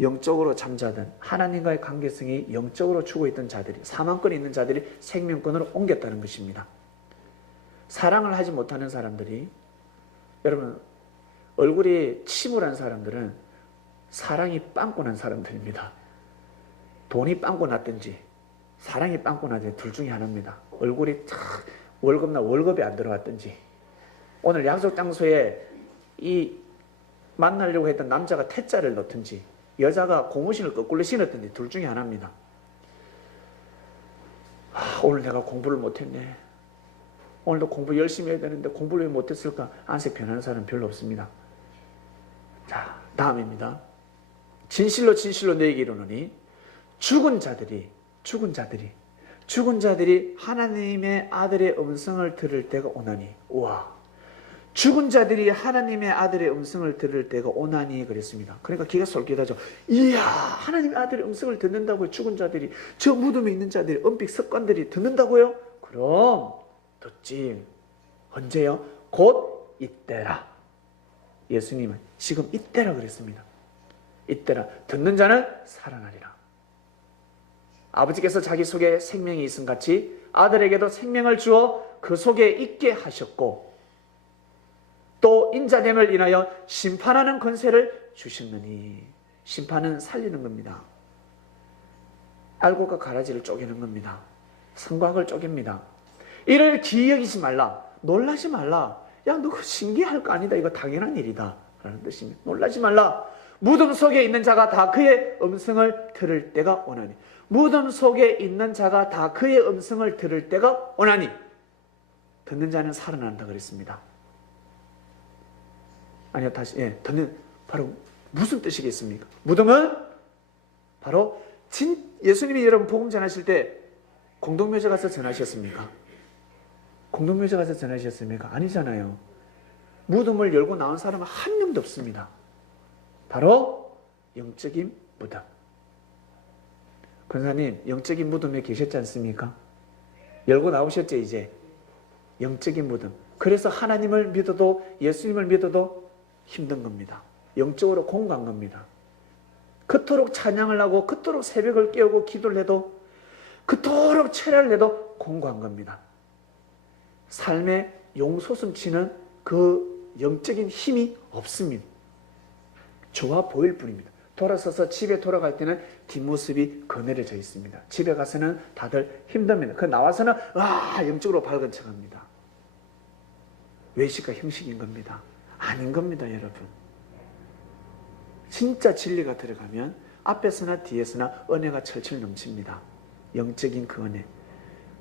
영적으로 잠자던, 하나님과의 관계성이 영적으로 죽어있던 자들이, 사망권에 있는 자들이 생명권으로 옮겼다는 것입니다. 사랑을 하지 못하는 사람들이, 여러분, 얼굴이 침울한 사람들은 사랑이 빵꾸 난 사람들입니다. 돈이 빵꾸 났든지 사랑이 빵꾸 나든지 둘 중에 하나입니다. 얼굴이 탁 월급이 안 들어왔든지, 오늘 약속 장소에 만나려고 했던 남자가 태자를 넣든지, 여자가 고무신을 거꾸로 신었든지 둘 중에 하나입니다. 오늘 내가 공부를 못했네. 오늘도 공부 열심히 해야 되는데 공부를 왜 못했을까? 안색 변하는 사람은 별로 없습니다. 자, 다음입니다. 진실로 너에게 이르노니 죽은 자들이 하나님의 아들의 음성을 들을 때가 오나니. 우와, 죽은 자들이 하나님의 아들의 음성을 들을 때가 오나니 그랬습니다. 그러니까 기가 솔깃하죠. 이야, 하나님의 아들의 음성을 듣는다고요? 죽은 자들이, 저 무덤에 있는 자들이, 은빛 석관들이 듣는다고요? 그럼 듣지. 언제요? 곧 이때라. 예수님은 지금 이때라 그랬습니다. 이때라. 듣는 자는 살아나리라. 아버지께서 자기 속에 생명이 있음 같이 아들에게도 생명을 주어 그 속에 있게 하셨고, 또 인자됨을 인하여 심판하는 권세를 주셨느니. 심판은 살리는 겁니다. 알곡과 가라지를 쪼개는 겁니다. 성곽을 쪼갭니다. 이를 기여기지 말라. 놀라지 말라. 야, 너 그거 신기할 거 아니다. 이거 당연한 일이다 라는 뜻입니다. 놀라지 말라. 무덤 속에 있는 자가 다 그의 음성을 들을 때가 오나니. 무덤 속에 있는 자가 다 그의 음성을 들을 때가 오나니. 듣는 자는 살아난다 그랬습니다. 아니요, 다시, 듣는, 바로 무슨 뜻이겠습니까? 무덤은 바로 예수님이 여러분 복음 전하실 때 공동묘지 가서 전하셨습니까? 공동묘지 가서 전하셨습니까? 아니잖아요. 무덤을 열고 나온 사람은 한 명도 없습니다. 바로 영적인 무덤. 권사님, 영적인 무덤에 계셨지 않습니까? 열고 나오셨죠, 이제. 영적인 무덤. 그래서 하나님을 믿어도, 예수님을 믿어도 힘든 겁니다. 영적으로 공고한 겁니다. 그토록 찬양을 하고, 그토록 새벽을 깨우고 기도를 해도, 그토록 철야를 해도 공고한 겁니다. 삶의 용솟음치는 그 영적인 힘이 없습니다. 좋아 보일 뿐입니다. 돌아서서 집에 돌아갈 때는 뒷모습이 거늘해져 있습니다. 집에 가서는 다들 힘듭니다. 그 나와서는 영적으로 밝은 척합니다. 외식과 형식인 겁니다. 아닌 겁니다, 여러분. 진짜 진리가 들어가면 앞에서나 뒤에서나 은혜가 철철 넘칩니다. 영적인 그 은혜.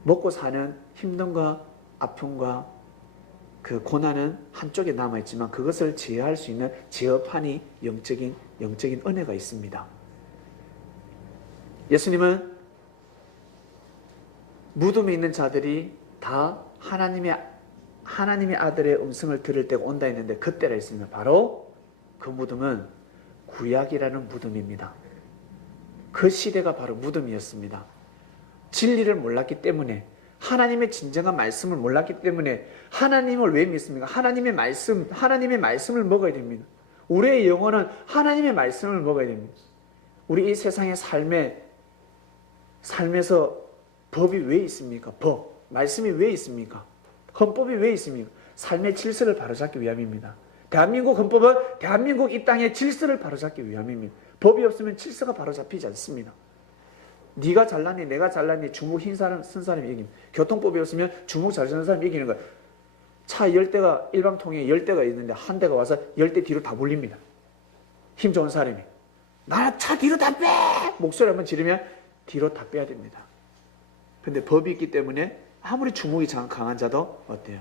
먹고 사는 힘듦과 아픔과 그 고난은 한쪽에 남아있지만 그것을 제어할 수 있는 제어판이 영적인 은혜가 있습니다. 예수님은 무덤에 있는 자들이 다 하나님의 아들의 음성을 들을 때가 온다 했는데 그때라 했습니다. 바로 그 무덤은 구약이라는 무덤입니다. 그 시대가 바로 무덤이었습니다. 진리를 몰랐기 때문에, 하나님의 진정한 말씀을 몰랐기 때문에. 하나님을 왜 믿습니까? 하나님의 말씀을 먹어야 됩니다. 우리의 영혼은 하나님의 말씀을 먹어야 됩니다. 우리 이 세상의 삶에서 법이 왜 있습니까? 말씀이 왜 있습니까? 헌법이 왜 있습니까? 삶의 질서를 바로잡기 위함입니다. 대한민국 헌법은 대한민국 이 땅의 질서를 바로잡기 위함입니다. 법이 없으면 질서가 바로잡히지 않습니다. 네가 잘났니 내가 잘났니 주먹 쓴 사람이 이깁니다. 교통법이 없으면 주먹 잘 쓰는 사람이 이기는 거예요. 차 10대가 일방통행에 10대가 있는데 한 대가 와서 10대 뒤로 다 몰립니다. 힘 좋은 사람이. 나 차 뒤로 다 빼! 목소리 한번 지르면 뒤로 다 빼야 됩니다. 근데 법이 있기 때문에 아무리 주먹이 강한 자도 어때요?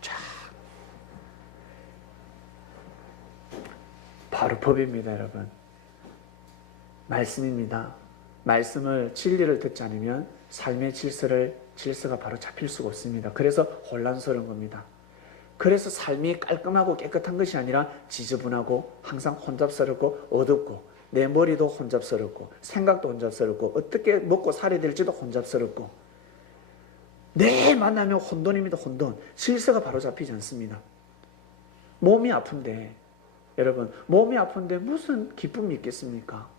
쫙. 바로 법입니다, 여러분. 말씀입니다. 말씀을, 진리를 듣지 않으면 삶의 질서가 바로 잡힐 수가 없습니다. 그래서 혼란스러운 겁니다. 그래서 삶이 깔끔하고 깨끗한 것이 아니라 지저분하고 항상 혼잡스럽고 어둡고, 내 머리도 혼잡스럽고 생각도 혼잡스럽고 어떻게 먹고 살아야 될지도 혼잡스럽고, 내 만나면 혼돈입니다. 혼돈. 질서가 바로 잡히지 않습니다. 몸이 아픈데, 여러분, 몸이 아픈데 무슨 기쁨이 있겠습니까?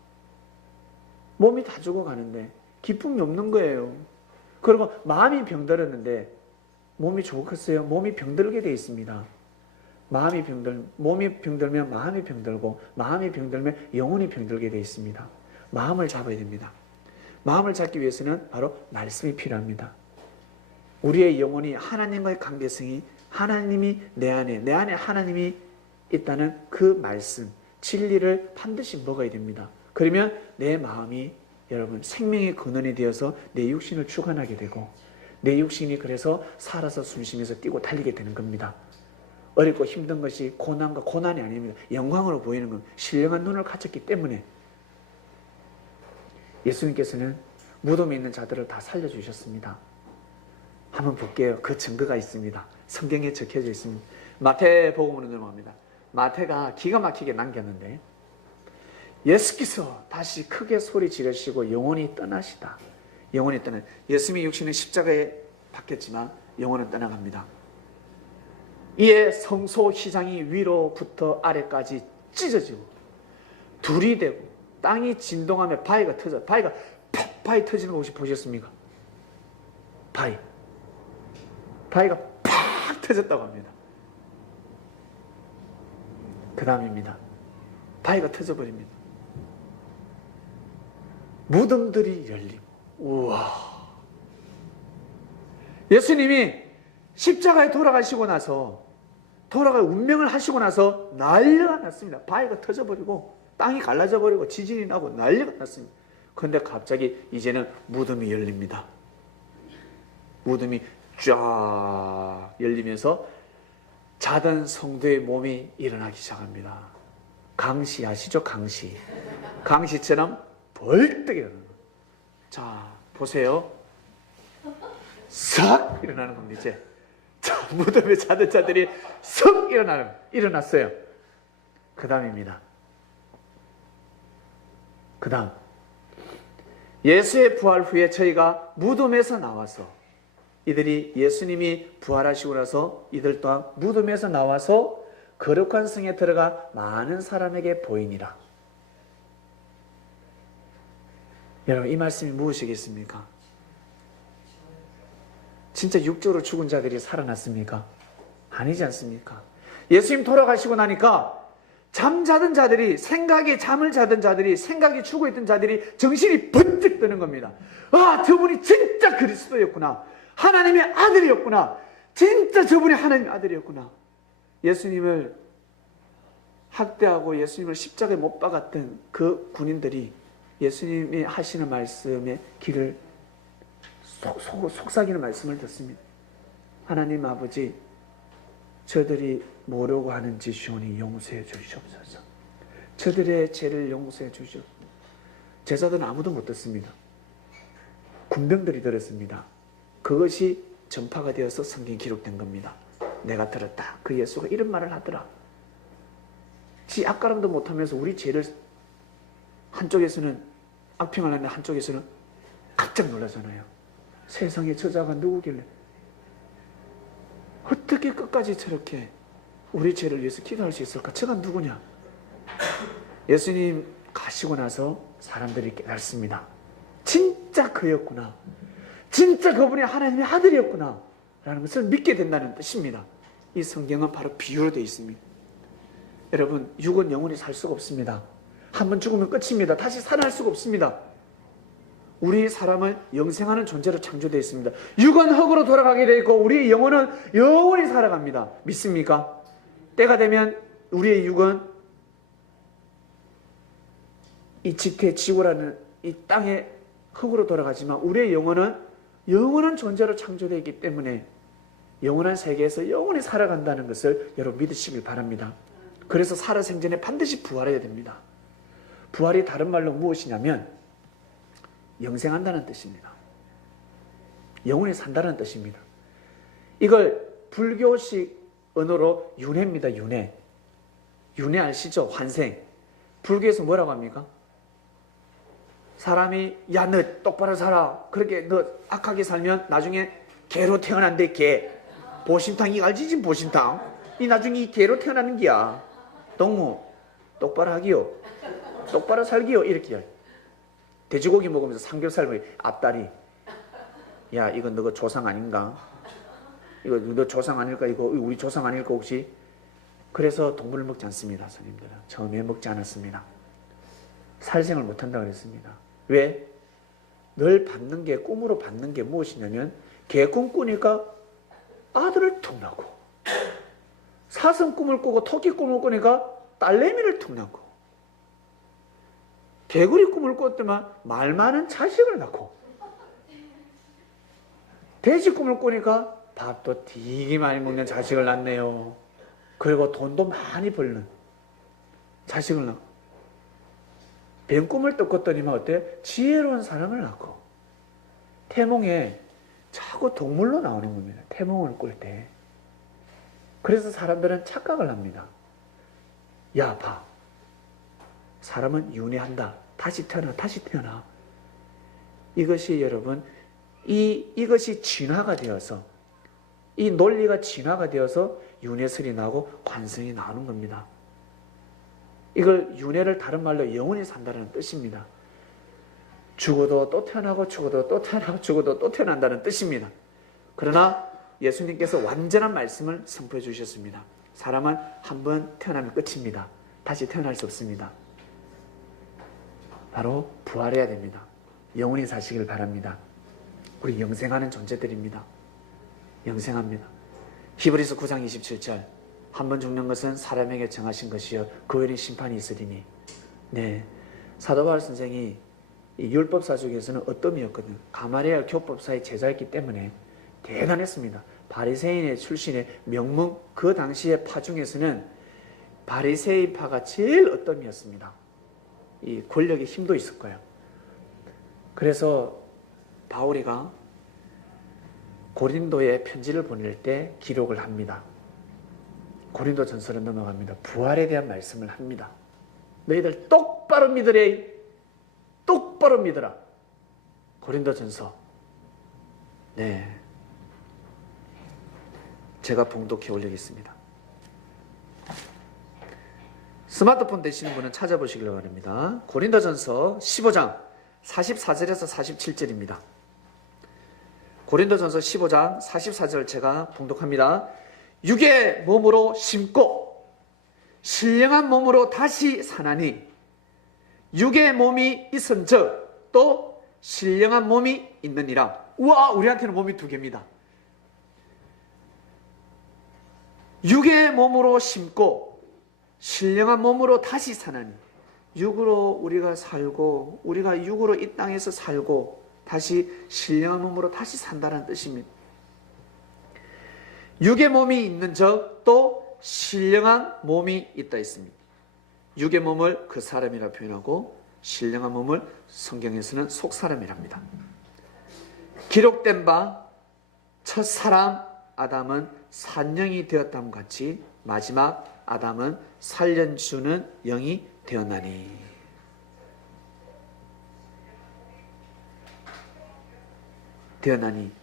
몸이 다 죽어가는데 기쁨이 없는 거예요. 그리고 마음이 병들었는데 몸이 좋겠어요? 몸이 병들게 되어 있습니다. 몸이 병들면 마음이 병들고, 마음이 병들면 영혼이 병들게 되어 있습니다. 마음을 잡아야 됩니다. 마음을 잡기 위해서는 바로 말씀이 필요합니다. 우리의 영혼이 하나님과의 관계성이, 하나님이 내 안에 하나님이 있다는 그 말씀, 진리를 반드시 먹어야 됩니다. 그러면 내 마음이, 여러분, 생명의 근원이 되어서 내 육신을 주관하게 되고, 내 육신이 그래서 살아서 숨쉬면서 뛰고 달리게 되는 겁니다. 어렵고 힘든 것이 고난이 아닙니다. 영광으로 보이는 건 신령한 눈을 가졌기 때문에. 예수님께서는 무덤에 있는 자들을 다 살려주셨습니다. 한번 볼게요. 그 증거가 있습니다. 성경에 적혀져 있습니다. 마태복음으로 넘어갑니다. 마태가 기가 막히게 남겼는데, 예수께서 다시 크게 소리 지르시고 영원히 떠나시다. 영원히 떠나. 예수님의 육신은 십자가에 박혔지만 영혼은 떠나갑니다. 이에 성소 휘장이 위로부터 아래까지 찢어지고 둘이 되고 땅이 진동하며 바위가 터져. 바위 터지는 거 혹시 보셨습니까? 바위가 팍 터졌다고 합니다. 그 다음입니다. 바위가 터져버립니다. 무덤들이 열림. 우와. 예수님이 십자가에 돌아가시고 나서, 운명을 하시고 나서 난리가 났습니다. 바위가 터져버리고 땅이 갈라져버리고 지진이 나고 난리가 났습니다. 그런데 갑자기 이제는 무덤이 열립니다. 무덤이 쫙 열리면서 자던 성도의 몸이 일어나기 시작합니다. 강시 아시죠? 강시처럼 벌떡 일어나는 거예요. 자, 보세요. 싹 일어나는 겁니다. 이제 무덤에 자던 자들이 싹 일어났어요. 그 다음입니다. 그 다음, 예수의 부활 후에 저희가 무덤에서 나와서, 이들이 예수님이 부활하시고 나서 이들 또한 무덤에서 나와서 거룩한 성에 들어가 많은 사람에게 보이니라. 여러분, 이 말씀이 무엇이겠습니까? 진짜 육적으로 죽은 자들이 살아났습니까? 아니지 않습니까? 예수님 돌아가시고 나니까 잠자던 자들이, 잠을 자던 자들이, 생각이 죽어있던 자들이 정신이 번쩍 드는 겁니다. 아, 저분이 진짜 그리스도였구나. 하나님의 아들이었구나. 진짜 저분이 하나님의 아들이었구나. 예수님을 학대하고 예수님을 십자가에 못 박았던 그 군인들이 예수님이 하시는 말씀에 귀를 속삭이는 말씀을 듣습니다. 하나님 아버지, 저들이 뭐라고 하는지 시온이 용서해 주시옵소서. 저들의 죄를 용서해 주시옵소서. 제자들은 아무도 못 듣습니다. 군병들이 들었습니다. 그것이 전파가 되어서 성경에 기록된 겁니다. 내가 들었다. 그 예수가 이런 말을 하더라. 지 앞가름도 못하면서 우리 죄를 한쪽에서는 악평을 하는데 한쪽에서는 깜짝 놀라잖아요. 세상의 저자가 누구길래 어떻게 끝까지 저렇게 우리 죄를 위해서 기도할 수 있을까? 저가 누구냐? 예수님 가시고 나서 사람들이 깨닫습니다. 진짜 그였구나. 진짜 그분이 하나님의 아들이었구나 라는 것을 믿게 된다는 뜻입니다. 이 성경은 바로 비유로 되어 있습니다. 여러분, 육은 영원히 살 수가 없습니다. 한번 죽으면 끝입니다. 다시 살아날 수가 없습니다. 우리 사람은 영생하는 존재로 창조되어 있습니다. 육은 흙으로 돌아가게 되어 있고 우리의 영혼은 영원히 살아갑니다. 믿습니까? 때가 되면 우리의 육은 이 지태 지구라는 이 땅의 흙으로 돌아가지만 우리의 영혼은 영원한 존재로 창조되어 있기 때문에 영원한 세계에서 영원히 살아간다는 것을 여러분 믿으시길 바랍니다. 그래서 살아생전에 반드시 부활해야 됩니다. 부활이 다른 말로 무엇이냐면 영생한다는 뜻입니다. 영원히 산다는 뜻입니다. 이걸 불교식 언어로 윤회입니다. 윤회. 윤회 아시죠? 환생. 불교에서 뭐라고 합니까? 사람이 야 너 똑바로 살아. 그렇게 너 악하게 살면 나중에 개로 태어난대. 개. 보신탕 이거 알지? 지금 보신탕. 이 나중에 이 개로 태어나는 기야. 동무 똑바로 하기요. 똑바로 살기요. 이렇게. 돼지고기 먹으면서 삼겹살 먹으면 앞다리. 야 이거 너 조상 아닌가? 이거 너 조상 아닐까? 이거 우리 조상 아닐까 혹시? 그래서 동물을 먹지 않습니다. 선생님들은. 처음에 먹지 않았습니다. 살생을 못한다 그랬습니다. 왜? 늘 받는 게 꿈으로 받는 게 무엇이냐면 개 꿈 꾸니까 아들을 툭 낳고 사슴 꿈을 꾸고 토끼 꿈을 꾸니까 딸내미를 툭 낳고 개구리 꿈을 꿨더만 말 많은 자식을 낳고 돼지 꿈을 꾸니까 밥도 되게 많이 먹는 자식을 낳네요. 그리고 돈도 많이 벌는 자식을 낳고 뱀 꿈을 또 꿨더니만 어때? 지혜로운 사람을 낳고 태몽에 자꾸 동물로 나오는 겁니다. 태몽을 꿀 때. 그래서 사람들은 착각을 합니다. 야 봐. 사람은 윤회한다. 다시 태어나 다시 태어나. 이것이 여러분 이것이 진화가 되어서 이 논리가 진화가 되어서 윤회설이 나오고 관성이 나오는 겁니다. 이걸 윤회를 다른 말로 영원히 산다는 뜻입니다. 죽어도 또 태어나고 죽어도 또 태어나고 죽어도 또 태어난다는 뜻입니다. 그러나 예수님께서 완전한 말씀을 선포해 주셨습니다. 사람은 한 번 태어나면 끝입니다. 다시 태어날 수 없습니다. 바로 부활해야 됩니다. 영원히 사시길 바랍니다. 우리 영생하는 존재들입니다. 영생합니다. 히브리서 9장 27절 한 번 죽는 것은 사람에게 정하신 것이요 그 외에는 심판이 있으리니. 네, 사도 바울 선생이 이 율법사 중에서는 어떠미였거든요. 가말리엘 교법사의 제자였기 때문에 대단했습니다. 바리새인의 출신의 명문 그 당시의 파 중에서는 바리새인파가 제일 어떠미였습니다. 이 권력의 힘도 있을 거예요. 그래서 바울이가 고린도에 편지를 보낼 때 기록을 합니다. 고린도 전서로 넘어갑니다. 부활에 대한 말씀을 합니다. 너희들 똑바로 믿으래. 똑바로 믿어라. 고린도 전서. 네. 제가 봉독해 올리겠습니다. 스마트폰 되시는 분은 찾아보시길 바랍니다. 고린도 전서 15장 44절에서 47절입니다. 고린도 전서 15장 44절 제가 봉독합니다. 육의 몸으로 심고 신령한 몸으로 다시 사나니 육의 몸이 있은즉 또 신령한 몸이 있느니라. 우와, 우리한테는 몸이 두 개입니다. 육의 몸으로 심고 신령한 몸으로 다시 사나니 육으로 우리가 살고 우리가 육으로 이 땅에서 살고 다시 신령한 몸으로 다시 산다는 뜻입니다. 육의 몸이 있는 적 또 신령한 몸이 있다 있습니다. 육의 몸을 그 사람이라 표현하고 신령한 몸을 성경에서는 속사람이랍니다. 기록된 바 첫사람 아담은 산영이 되었다함 같이 마지막 아담은 살려주는 영이 되었나니.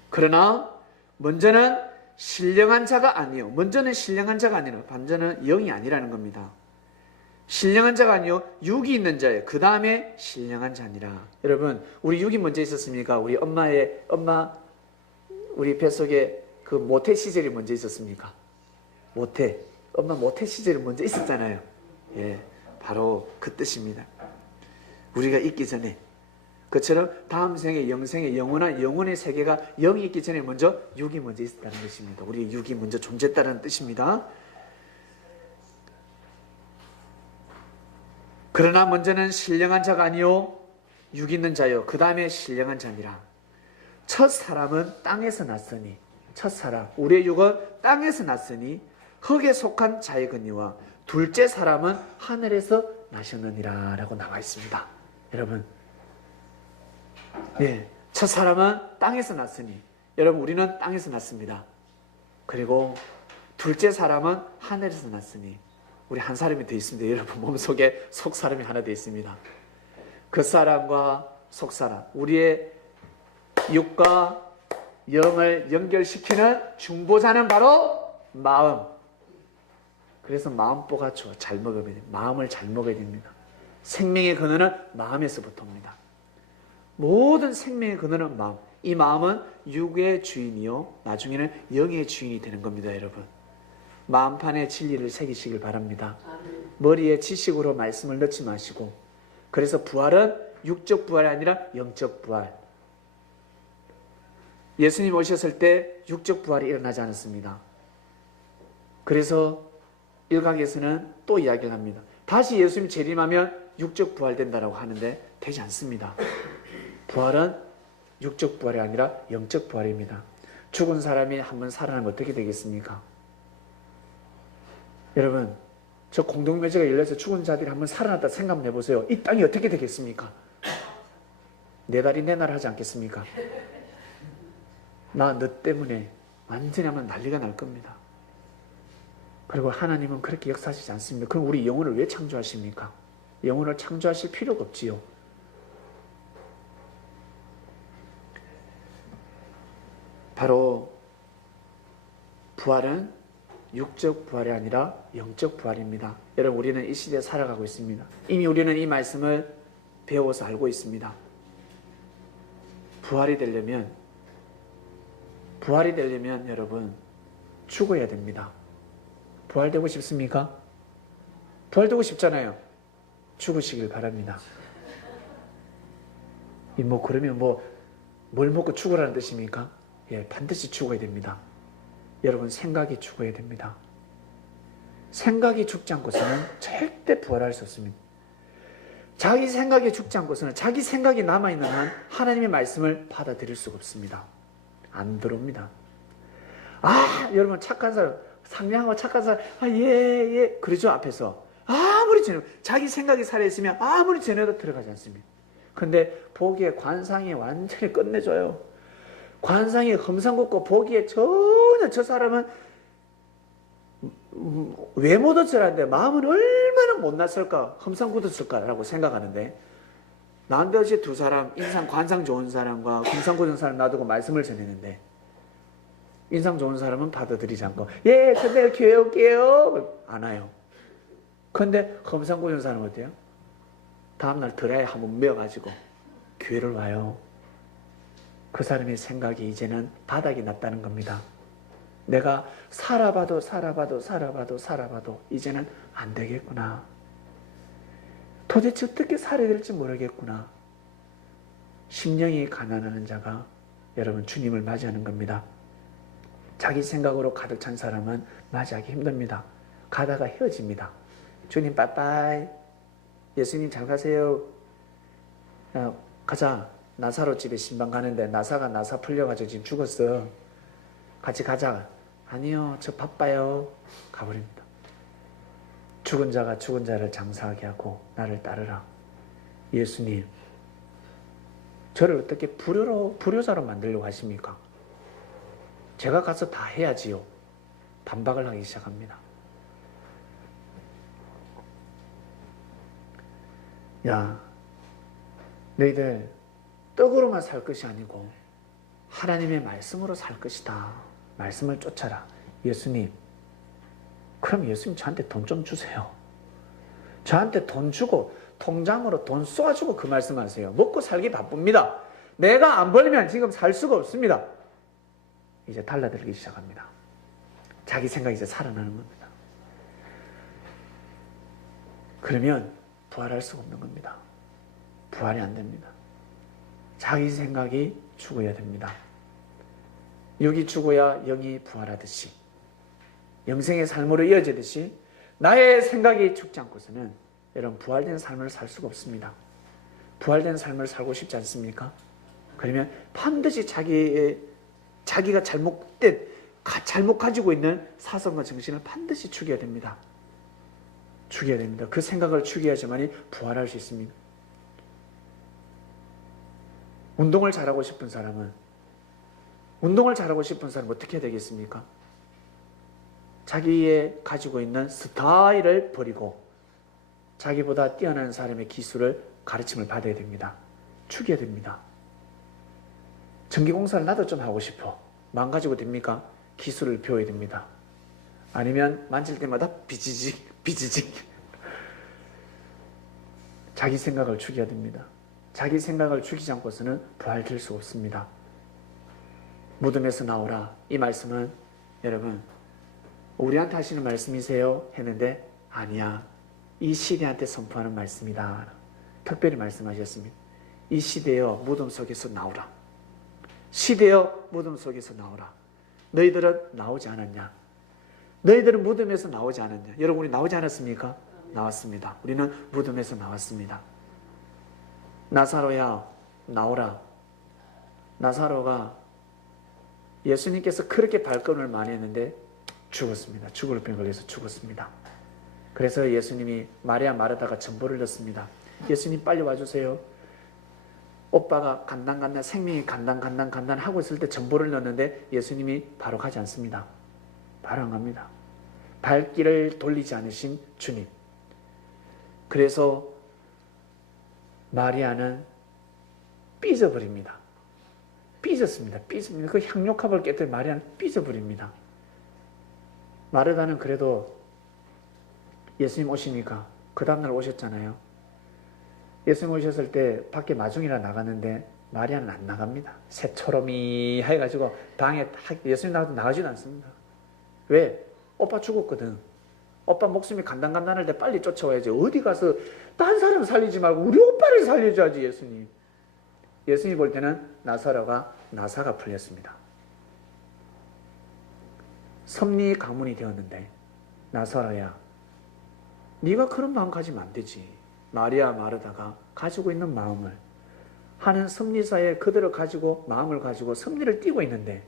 그러나 먼저는 신령한 자가 아니요. 먼저는 신령한 자가 아니라 반전은 영이 아니라는 겁니다. 신령한 자가 아니요 육이 있는 자예요. 그 다음에 신령한 자니라. 여러분, 우리 육이 먼저 있었습니까? 우리 우리 뱃속에 그 모태 시절이 먼저 있었습니까? 엄마 모태 시절이 먼저 있었잖아요. 예, 바로 그 뜻입니다. 우리가 있기 전에. 그처럼 다음 생에 영생에 영원한 영혼의 세계가 영이 있기 전에 먼저 육이 먼저 있었다는 것입니다. 우리 육이 먼저 존재했다는 뜻입니다. 그러나 먼저는 신령한 자가 아니요 육 있는 자요 그 다음에 신령한 자니라. 첫 사람은 땅에서 났으니, 첫사람 우리의 육은 땅에서 났으니 흙에 속한 자이거니와 둘째 사람은 하늘에서 나셨느니라 라고 나와 있습니다. 여러분, 예, 첫 사람은 땅에서 났으니, 여러분 우리는 땅에서 났습니다. 그리고 둘째 사람은 하늘에서 났으니 우리 한 사람이 더 있습니다. 여러분 몸속에 속사람이 하나 더 있습니다. 그 사람과 속사람, 우리의 육과 영을 연결시키는 중보자는 바로 마음. 그래서 마음보가 잘 먹어야 됩니다. 마음을 잘 먹어야 됩니다. 생명의 근원은 마음에서부터 옵니다. 모든 생명의 근원은 마음. 이 마음은 육의 주인이요 나중에는 영의 주인이 되는 겁니다. 여러분, 마음판에 진리를 새기시길 바랍니다. 머리에 지식으로 말씀을 넣지 마시고. 그래서 부활은 육적 부활이 아니라 영적 부활. 예수님 오셨을 때 육적 부활이 일어나지 않았습니다. 그래서 일각에서는 또 이야기를 합니다. 다시 예수님 재림하면 육적 부활된다라고 하는데 되지 않습니다. 부활은 육적 부활이 아니라 영적 부활입니다. 죽은 사람이 한번 살아나면 어떻게 되겠습니까? 여러분, 저 공동묘지가 열려서 죽은 자들이 한번 살아났다 생각해 보세요. 이 땅이 어떻게 되겠습니까? 내 다리 내 날 하지 않겠습니까? 나 너 때문에 완전히 하면 난리가 날 겁니다. 그리고 하나님은 그렇게 역사하시지 않습니다. 그럼 우리 영혼을 왜 창조하십니까? 영혼을 창조하실 필요가 없지요. 바로 부활은 육적 부활이 아니라 영적 부활입니다. 여러분, 우리는 이 시대에 살아가고 있습니다. 이미 우리는 이 말씀을 배워서 알고 있습니다. 부활이 되려면 여러분 죽어야 됩니다. 부활되고 싶습니까? 부활되고 싶잖아요. 죽으시길 바랍니다. 그러면 뭘 먹고 죽으라는 뜻입니까? 예, 반드시 죽어야 됩니다. 여러분, 생각이 죽어야 됩니다. 생각이 죽지 않고서는 절대 부활할 수 없습니다. 자기 생각이 죽지 않고서는, 자기 생각이 남아있는 한 하나님의 말씀을 받아들일 수가 없습니다. 안 들어옵니다. 여러분, 착한 사람, 상냥하고 착한 사람, 예, 그러죠, 앞에서. 아무리 전해도, 자기 생각이 살아있으면 아무리 전해도 들어가지 않습니다. 근데 보기에 관상이 완전히 끝내줘요. 관상이 험상궂고 보기에 전혀 저 사람은 외모도 저런데 마음은 얼마나 못났을까, 험상궂었을까라고 생각하는데, 나한테 어제 두 사람, 인상 관상 좋은 사람과 험상궂은 사람 놔두고 말씀을 전했는데, 인상 좋은 사람은 받아들이지 않고, 예, 근데 교회 올게요 안 와요. 근데 험상궂은 사람은 어때요? 다음날 드라에 한번 메어가지고 교회를 와요. 그 사람의 생각이 이제는 바닥이 났다는 겁니다. 내가 살아봐도 이제는 안 되겠구나. 도대체 어떻게 살아야 될지 모르겠구나. 심령이 가난하는 자가 여러분 주님을 맞이하는 겁니다. 자기 생각으로 가득 찬 사람은 맞이하기 힘듭니다. 가다가 헤어집니다. 주님 빠빠이, 예수님 잘 가세요. 가자. 나사로 집에 신방 가는데 나사가 나사 풀려가지고 지금 죽었어. 같이 가자. 아니요, 저 바빠요. 가버립니다. 죽은 자가 죽은 자를 장사하게 하고 나를 따르라. 예수님, 저를 어떻게 불효자로 만들려고 하십니까? 제가 가서 다 해야지요. 반박을 하기 시작합니다. 야, 너희들 떡으로만 살 것이 아니고 하나님의 말씀으로 살 것이다. 말씀을 쫓아라. 예수님, 그럼 예수님 저한테 돈 좀 주세요. 저한테 돈 주고 통장으로 돈 쏴주고 그 말씀하세요. 먹고 살기 바쁩니다. 내가 안 벌면 지금 살 수가 없습니다. 이제 달라들기 시작합니다. 자기 생각이 이제 살아나는 겁니다. 그러면 부활할 수가 없는 겁니다. 부활이 안 됩니다. 자기 생각이 죽어야 됩니다. 육이 죽어야 영이 부활하듯이, 영생의 삶으로 이어지듯이 나의 생각이 죽지 않고서는 여러분 부활된 삶을 살 수가 없습니다. 부활된 삶을 살고 싶지 않습니까? 그러면 반드시 자기가 잘못 가지고 있는 사성과 정신을 반드시 죽여야 됩니다. 죽여야 됩니다. 그 생각을 죽여야지만이 부활할 수 있습니다. 운동을 잘하고 싶은 사람은 어떻게 해야 되겠습니까? 자기의 가지고 있는 스타일을 버리고 자기보다 뛰어난 사람의 기술을 가르침을 받아야 됩니다. 죽여야 됩니다. 전기공사를 나도 좀 하고 싶어. 마음 가지고 됩니까? 기술을 배워야 됩니다. 아니면 만질 때마다 비지직. 자기 생각을 죽여야 됩니다. 자기 생각을 죽이지 않고서는 부활될 수 없습니다. 무덤에서 나오라. 이 말씀은 여러분 우리한테 하시는 말씀이세요? 했는데 아니야. 이 시대한테 선포하는 말씀이다. 특별히 말씀하셨습니다. 이 시대여 무덤 속에서 나오라. 시대여 무덤 속에서 나오라. 너희들은 나오지 않았냐? 너희들은 무덤에서 나오지 않았냐? 여러분 우리 나오지 않았습니까? 나왔습니다. 우리는 무덤에서 나왔습니다. 나사로야 나오라. 나사로가 예수님께서 그렇게 발걸음을 많이 했는데 죽었습니다. 죽을 병 걸려서 죽었습니다. 그래서 예수님이 마리아 마르다가 전보를 넣습니다. 예수님 빨리 와주세요. 오빠가 간당 생명이 간당 하고 있을 때 전보를 넣었는데 예수님이 바로 가지 않습니다. 바로 안 갑니다. 발길을 돌리지 않으신 주님. 그래서 마리아는 삐져버립니다. 삐졌습니다. 그 향료컵을 깨뜨린 마리아는 삐져버립니다. 마르다는 그래도 예수님 오시니까 그 다음날 오셨잖아요. 예수님 오셨을 때 밖에 마중이라 나갔는데 마리아는 안 나갑니다. 새처럼이 해가지고 방에 예수님 나가도 나가지도 않습니다. 왜? 오빠 죽었거든. 오빠 목숨이 간당간당할 때 빨리 쫓아와야지. 어디 가서 딴 사람 살리지 말고 우리 오빠를 살려줘야지. 예수님. 예수님이 볼 때는 나사가 풀렸습니다. 섭리 가문이 되었는데 나사로야 네가 그런 마음 가지면 안 되지. 마리아 마르다가 가지고 있는 마음을 하는 섭리사에 그대로 가지고 마음을 가지고 섭리를 띠고 있는데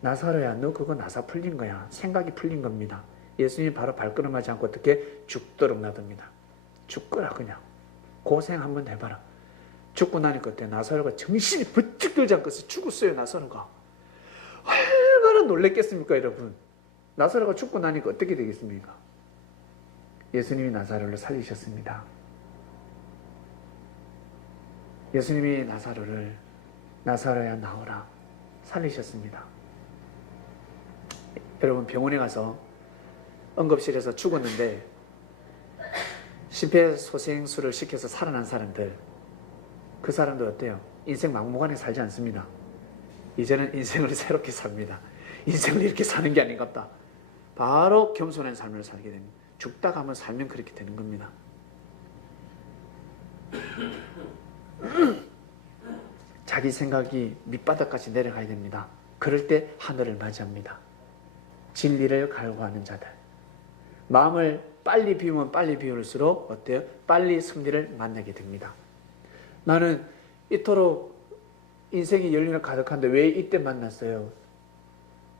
나사로야 너 그거 나사 풀린 거야. 생각이 풀린 겁니다. 예수님이 바로 발걸음하지 않고 어떻게 죽도록 놔둡니다. 죽거라 그냥. 고생 한번 해봐라. 죽고 나니까 어때? 나사로가 정신이 번쩍 들지 않고 죽었어요. 나사로가. 얼마나 놀랬겠습니까 여러분. 나사로가 죽고 나니까 어떻게 되겠습니까? 예수님이 나사로를 살리셨습니다. 예수님이 나사로야 나오라 살리셨습니다. 여러분 병원에 가서 응급실에서 죽었는데 심폐소생술을 시켜서 살아난 사람들, 그 사람들 어때요? 인생 막무가내 살지 않습니다. 이제는 인생을 새롭게 삽니다. 인생을 이렇게 사는 게 아닌갑다. 바로 겸손한 삶을 살게 됩니다. 죽다가 한번 살면 그렇게 되는 겁니다. 자기 생각이 밑바닥까지 내려가야 됩니다. 그럴 때 하늘을 맞이합니다. 진리를 갈구하는 자들. 마음을 빨리 비우면 빨리 비울수록 어때요? 빨리 승리를 만나게 됩니다. 나는 이토록 인생의 열림을 가득한데 왜 이때 만났어요?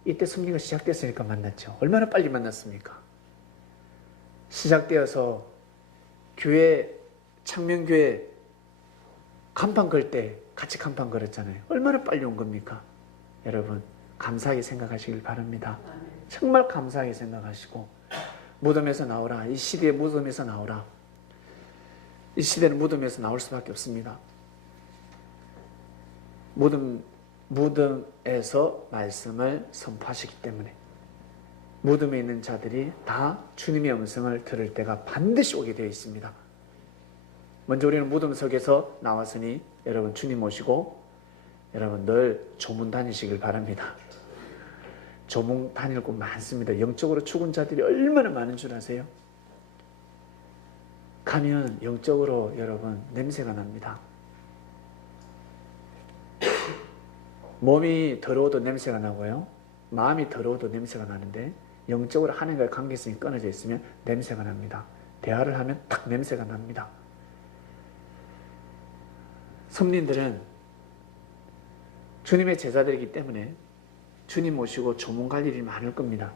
이때 승리가 시작됐으니까 만났죠. 얼마나 빨리 만났습니까? 시작되어서 교회, 창명교회 간판 걸 때 같이 간판 걸었잖아요. 얼마나 빨리 온 겁니까? 여러분 감사하게 생각하시길 바랍니다. 정말 감사하게 생각하시고 무덤에서 나오라. 이 시대에 무덤에서 나오라. 이 시대는 무덤에서 나올 수밖에 없습니다. 무덤에서 말씀을 선포하시기 때문에 무덤에 있는 자들이 다 주님의 음성을 들을 때가 반드시 오게 되어 있습니다. 먼저 우리는 무덤 속에서 나왔으니 여러분 주님 모시고 여러분 늘 조문 다니시길 바랍니다. 조문 다닐 곳 많습니다. 영적으로 죽은 자들이 얼마나 많은 줄 아세요? 가면 영적으로 여러분 냄새가 납니다. 몸이 더러워도 냄새가 나고요. 마음이 더러워도 냄새가 나는데 영적으로 하나님과의 관계성이 끊어져 있으면 냄새가 납니다. 대화를 하면 딱 냄새가 납니다. 성도님들은 주님의 제자들이기 때문에 주님 모시고 조문 갈 일이 많을 겁니다.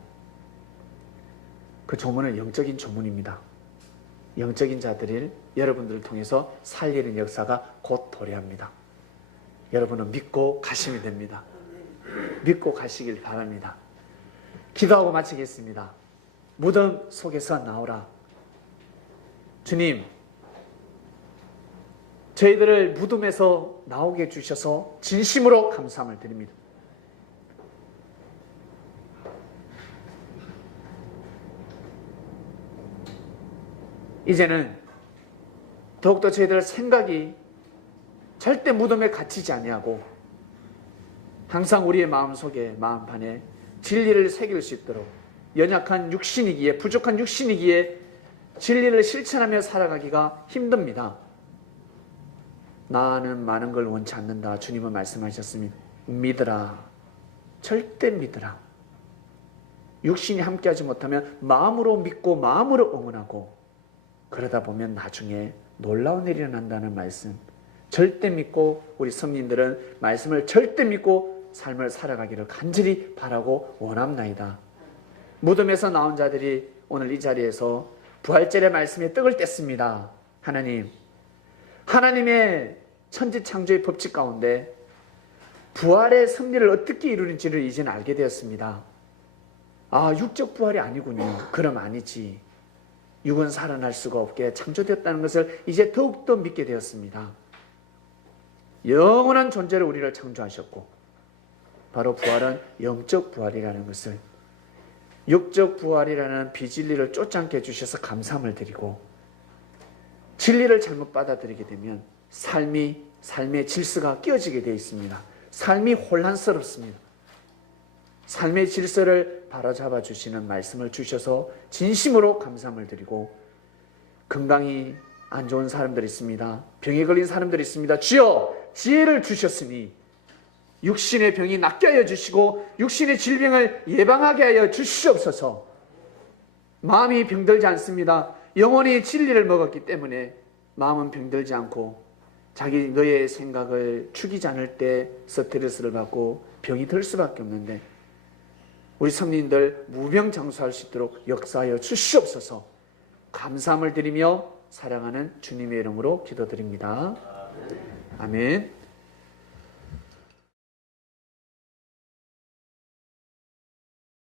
그 조문은 영적인 조문입니다. 영적인 자들을 여러분들을 통해서 살리는 역사가 곧 도래합니다. 여러분은 믿고 가시면 됩니다. 믿고 가시길 바랍니다. 기도하고 마치겠습니다. 무덤 속에서 나오라. 주님, 저희들을 무덤에서 나오게 해주셔서 진심으로 감사함을 드립니다. 이제는 더욱더 저희들 생각이 절대 무덤에 갇히지 아니하고 항상 우리의 마음속에 마음판에 진리를 새길 수 있도록 연약한 육신이기에 부족한 육신이기에 진리를 실천하며 살아가기가 힘듭니다. 나는 많은 걸 원치 않는다. 주님은 말씀하셨으니 믿으라. 절대 믿으라. 육신이 함께하지 못하면 마음으로 믿고 마음으로 응원하고 그러다 보면 나중에 놀라운 일이 일어난다는 말씀. 절대 믿고 우리 성민들은 말씀을 절대 믿고 삶을 살아가기를 간절히 바라고 원합나이다. 무덤에서 나온 자들이 오늘 이 자리에서 부활절의 말씀에 떡을 뗐습니다. 하나님, 하나님의 천지창조의 법칙 가운데 부활의 승리를 어떻게 이루는지를 이제는 알게 되었습니다. 아, 육적 부활이 아니군요. 그럼 아니지. 육은 살아날 수가 없게 창조되었다는 것을 이제 더욱더 믿게 되었습니다. 영원한 존재로 우리를 창조하셨고 바로 부활은 영적 부활이라는 것을, 육적 부활이라는 비진리를 쫓지 해주셔서 감사함을 드리고, 진리를 잘못 받아들이게 되면 삶의 질서가 깨어지게 되어 있습니다. 삶이 혼란스럽습니다. 삶의 질서를 바로잡아 주시는 말씀을 주셔서 진심으로 감사함을 드리고, 건강이 안 좋은 사람들이 있습니다. 병에 걸린 사람들이 있습니다. 주여, 지혜를 주셨으니 육신의 병이 낫게 하여 주시고 육신의 질병을 예방하게 하여 주시옵소서. 마음이 병들지 않습니다. 영혼이 진리를 먹었기 때문에 마음은 병들지 않고 자기 너의 생각을 죽이지 않을 때 스트레스를 받고 병이 들 수밖에 없는데, 우리 성도님들 무병장수할 수 있도록 역사하여 주시옵소서. 감사함을 드리며 사랑하는 주님의 이름으로 기도드립니다. 아멘.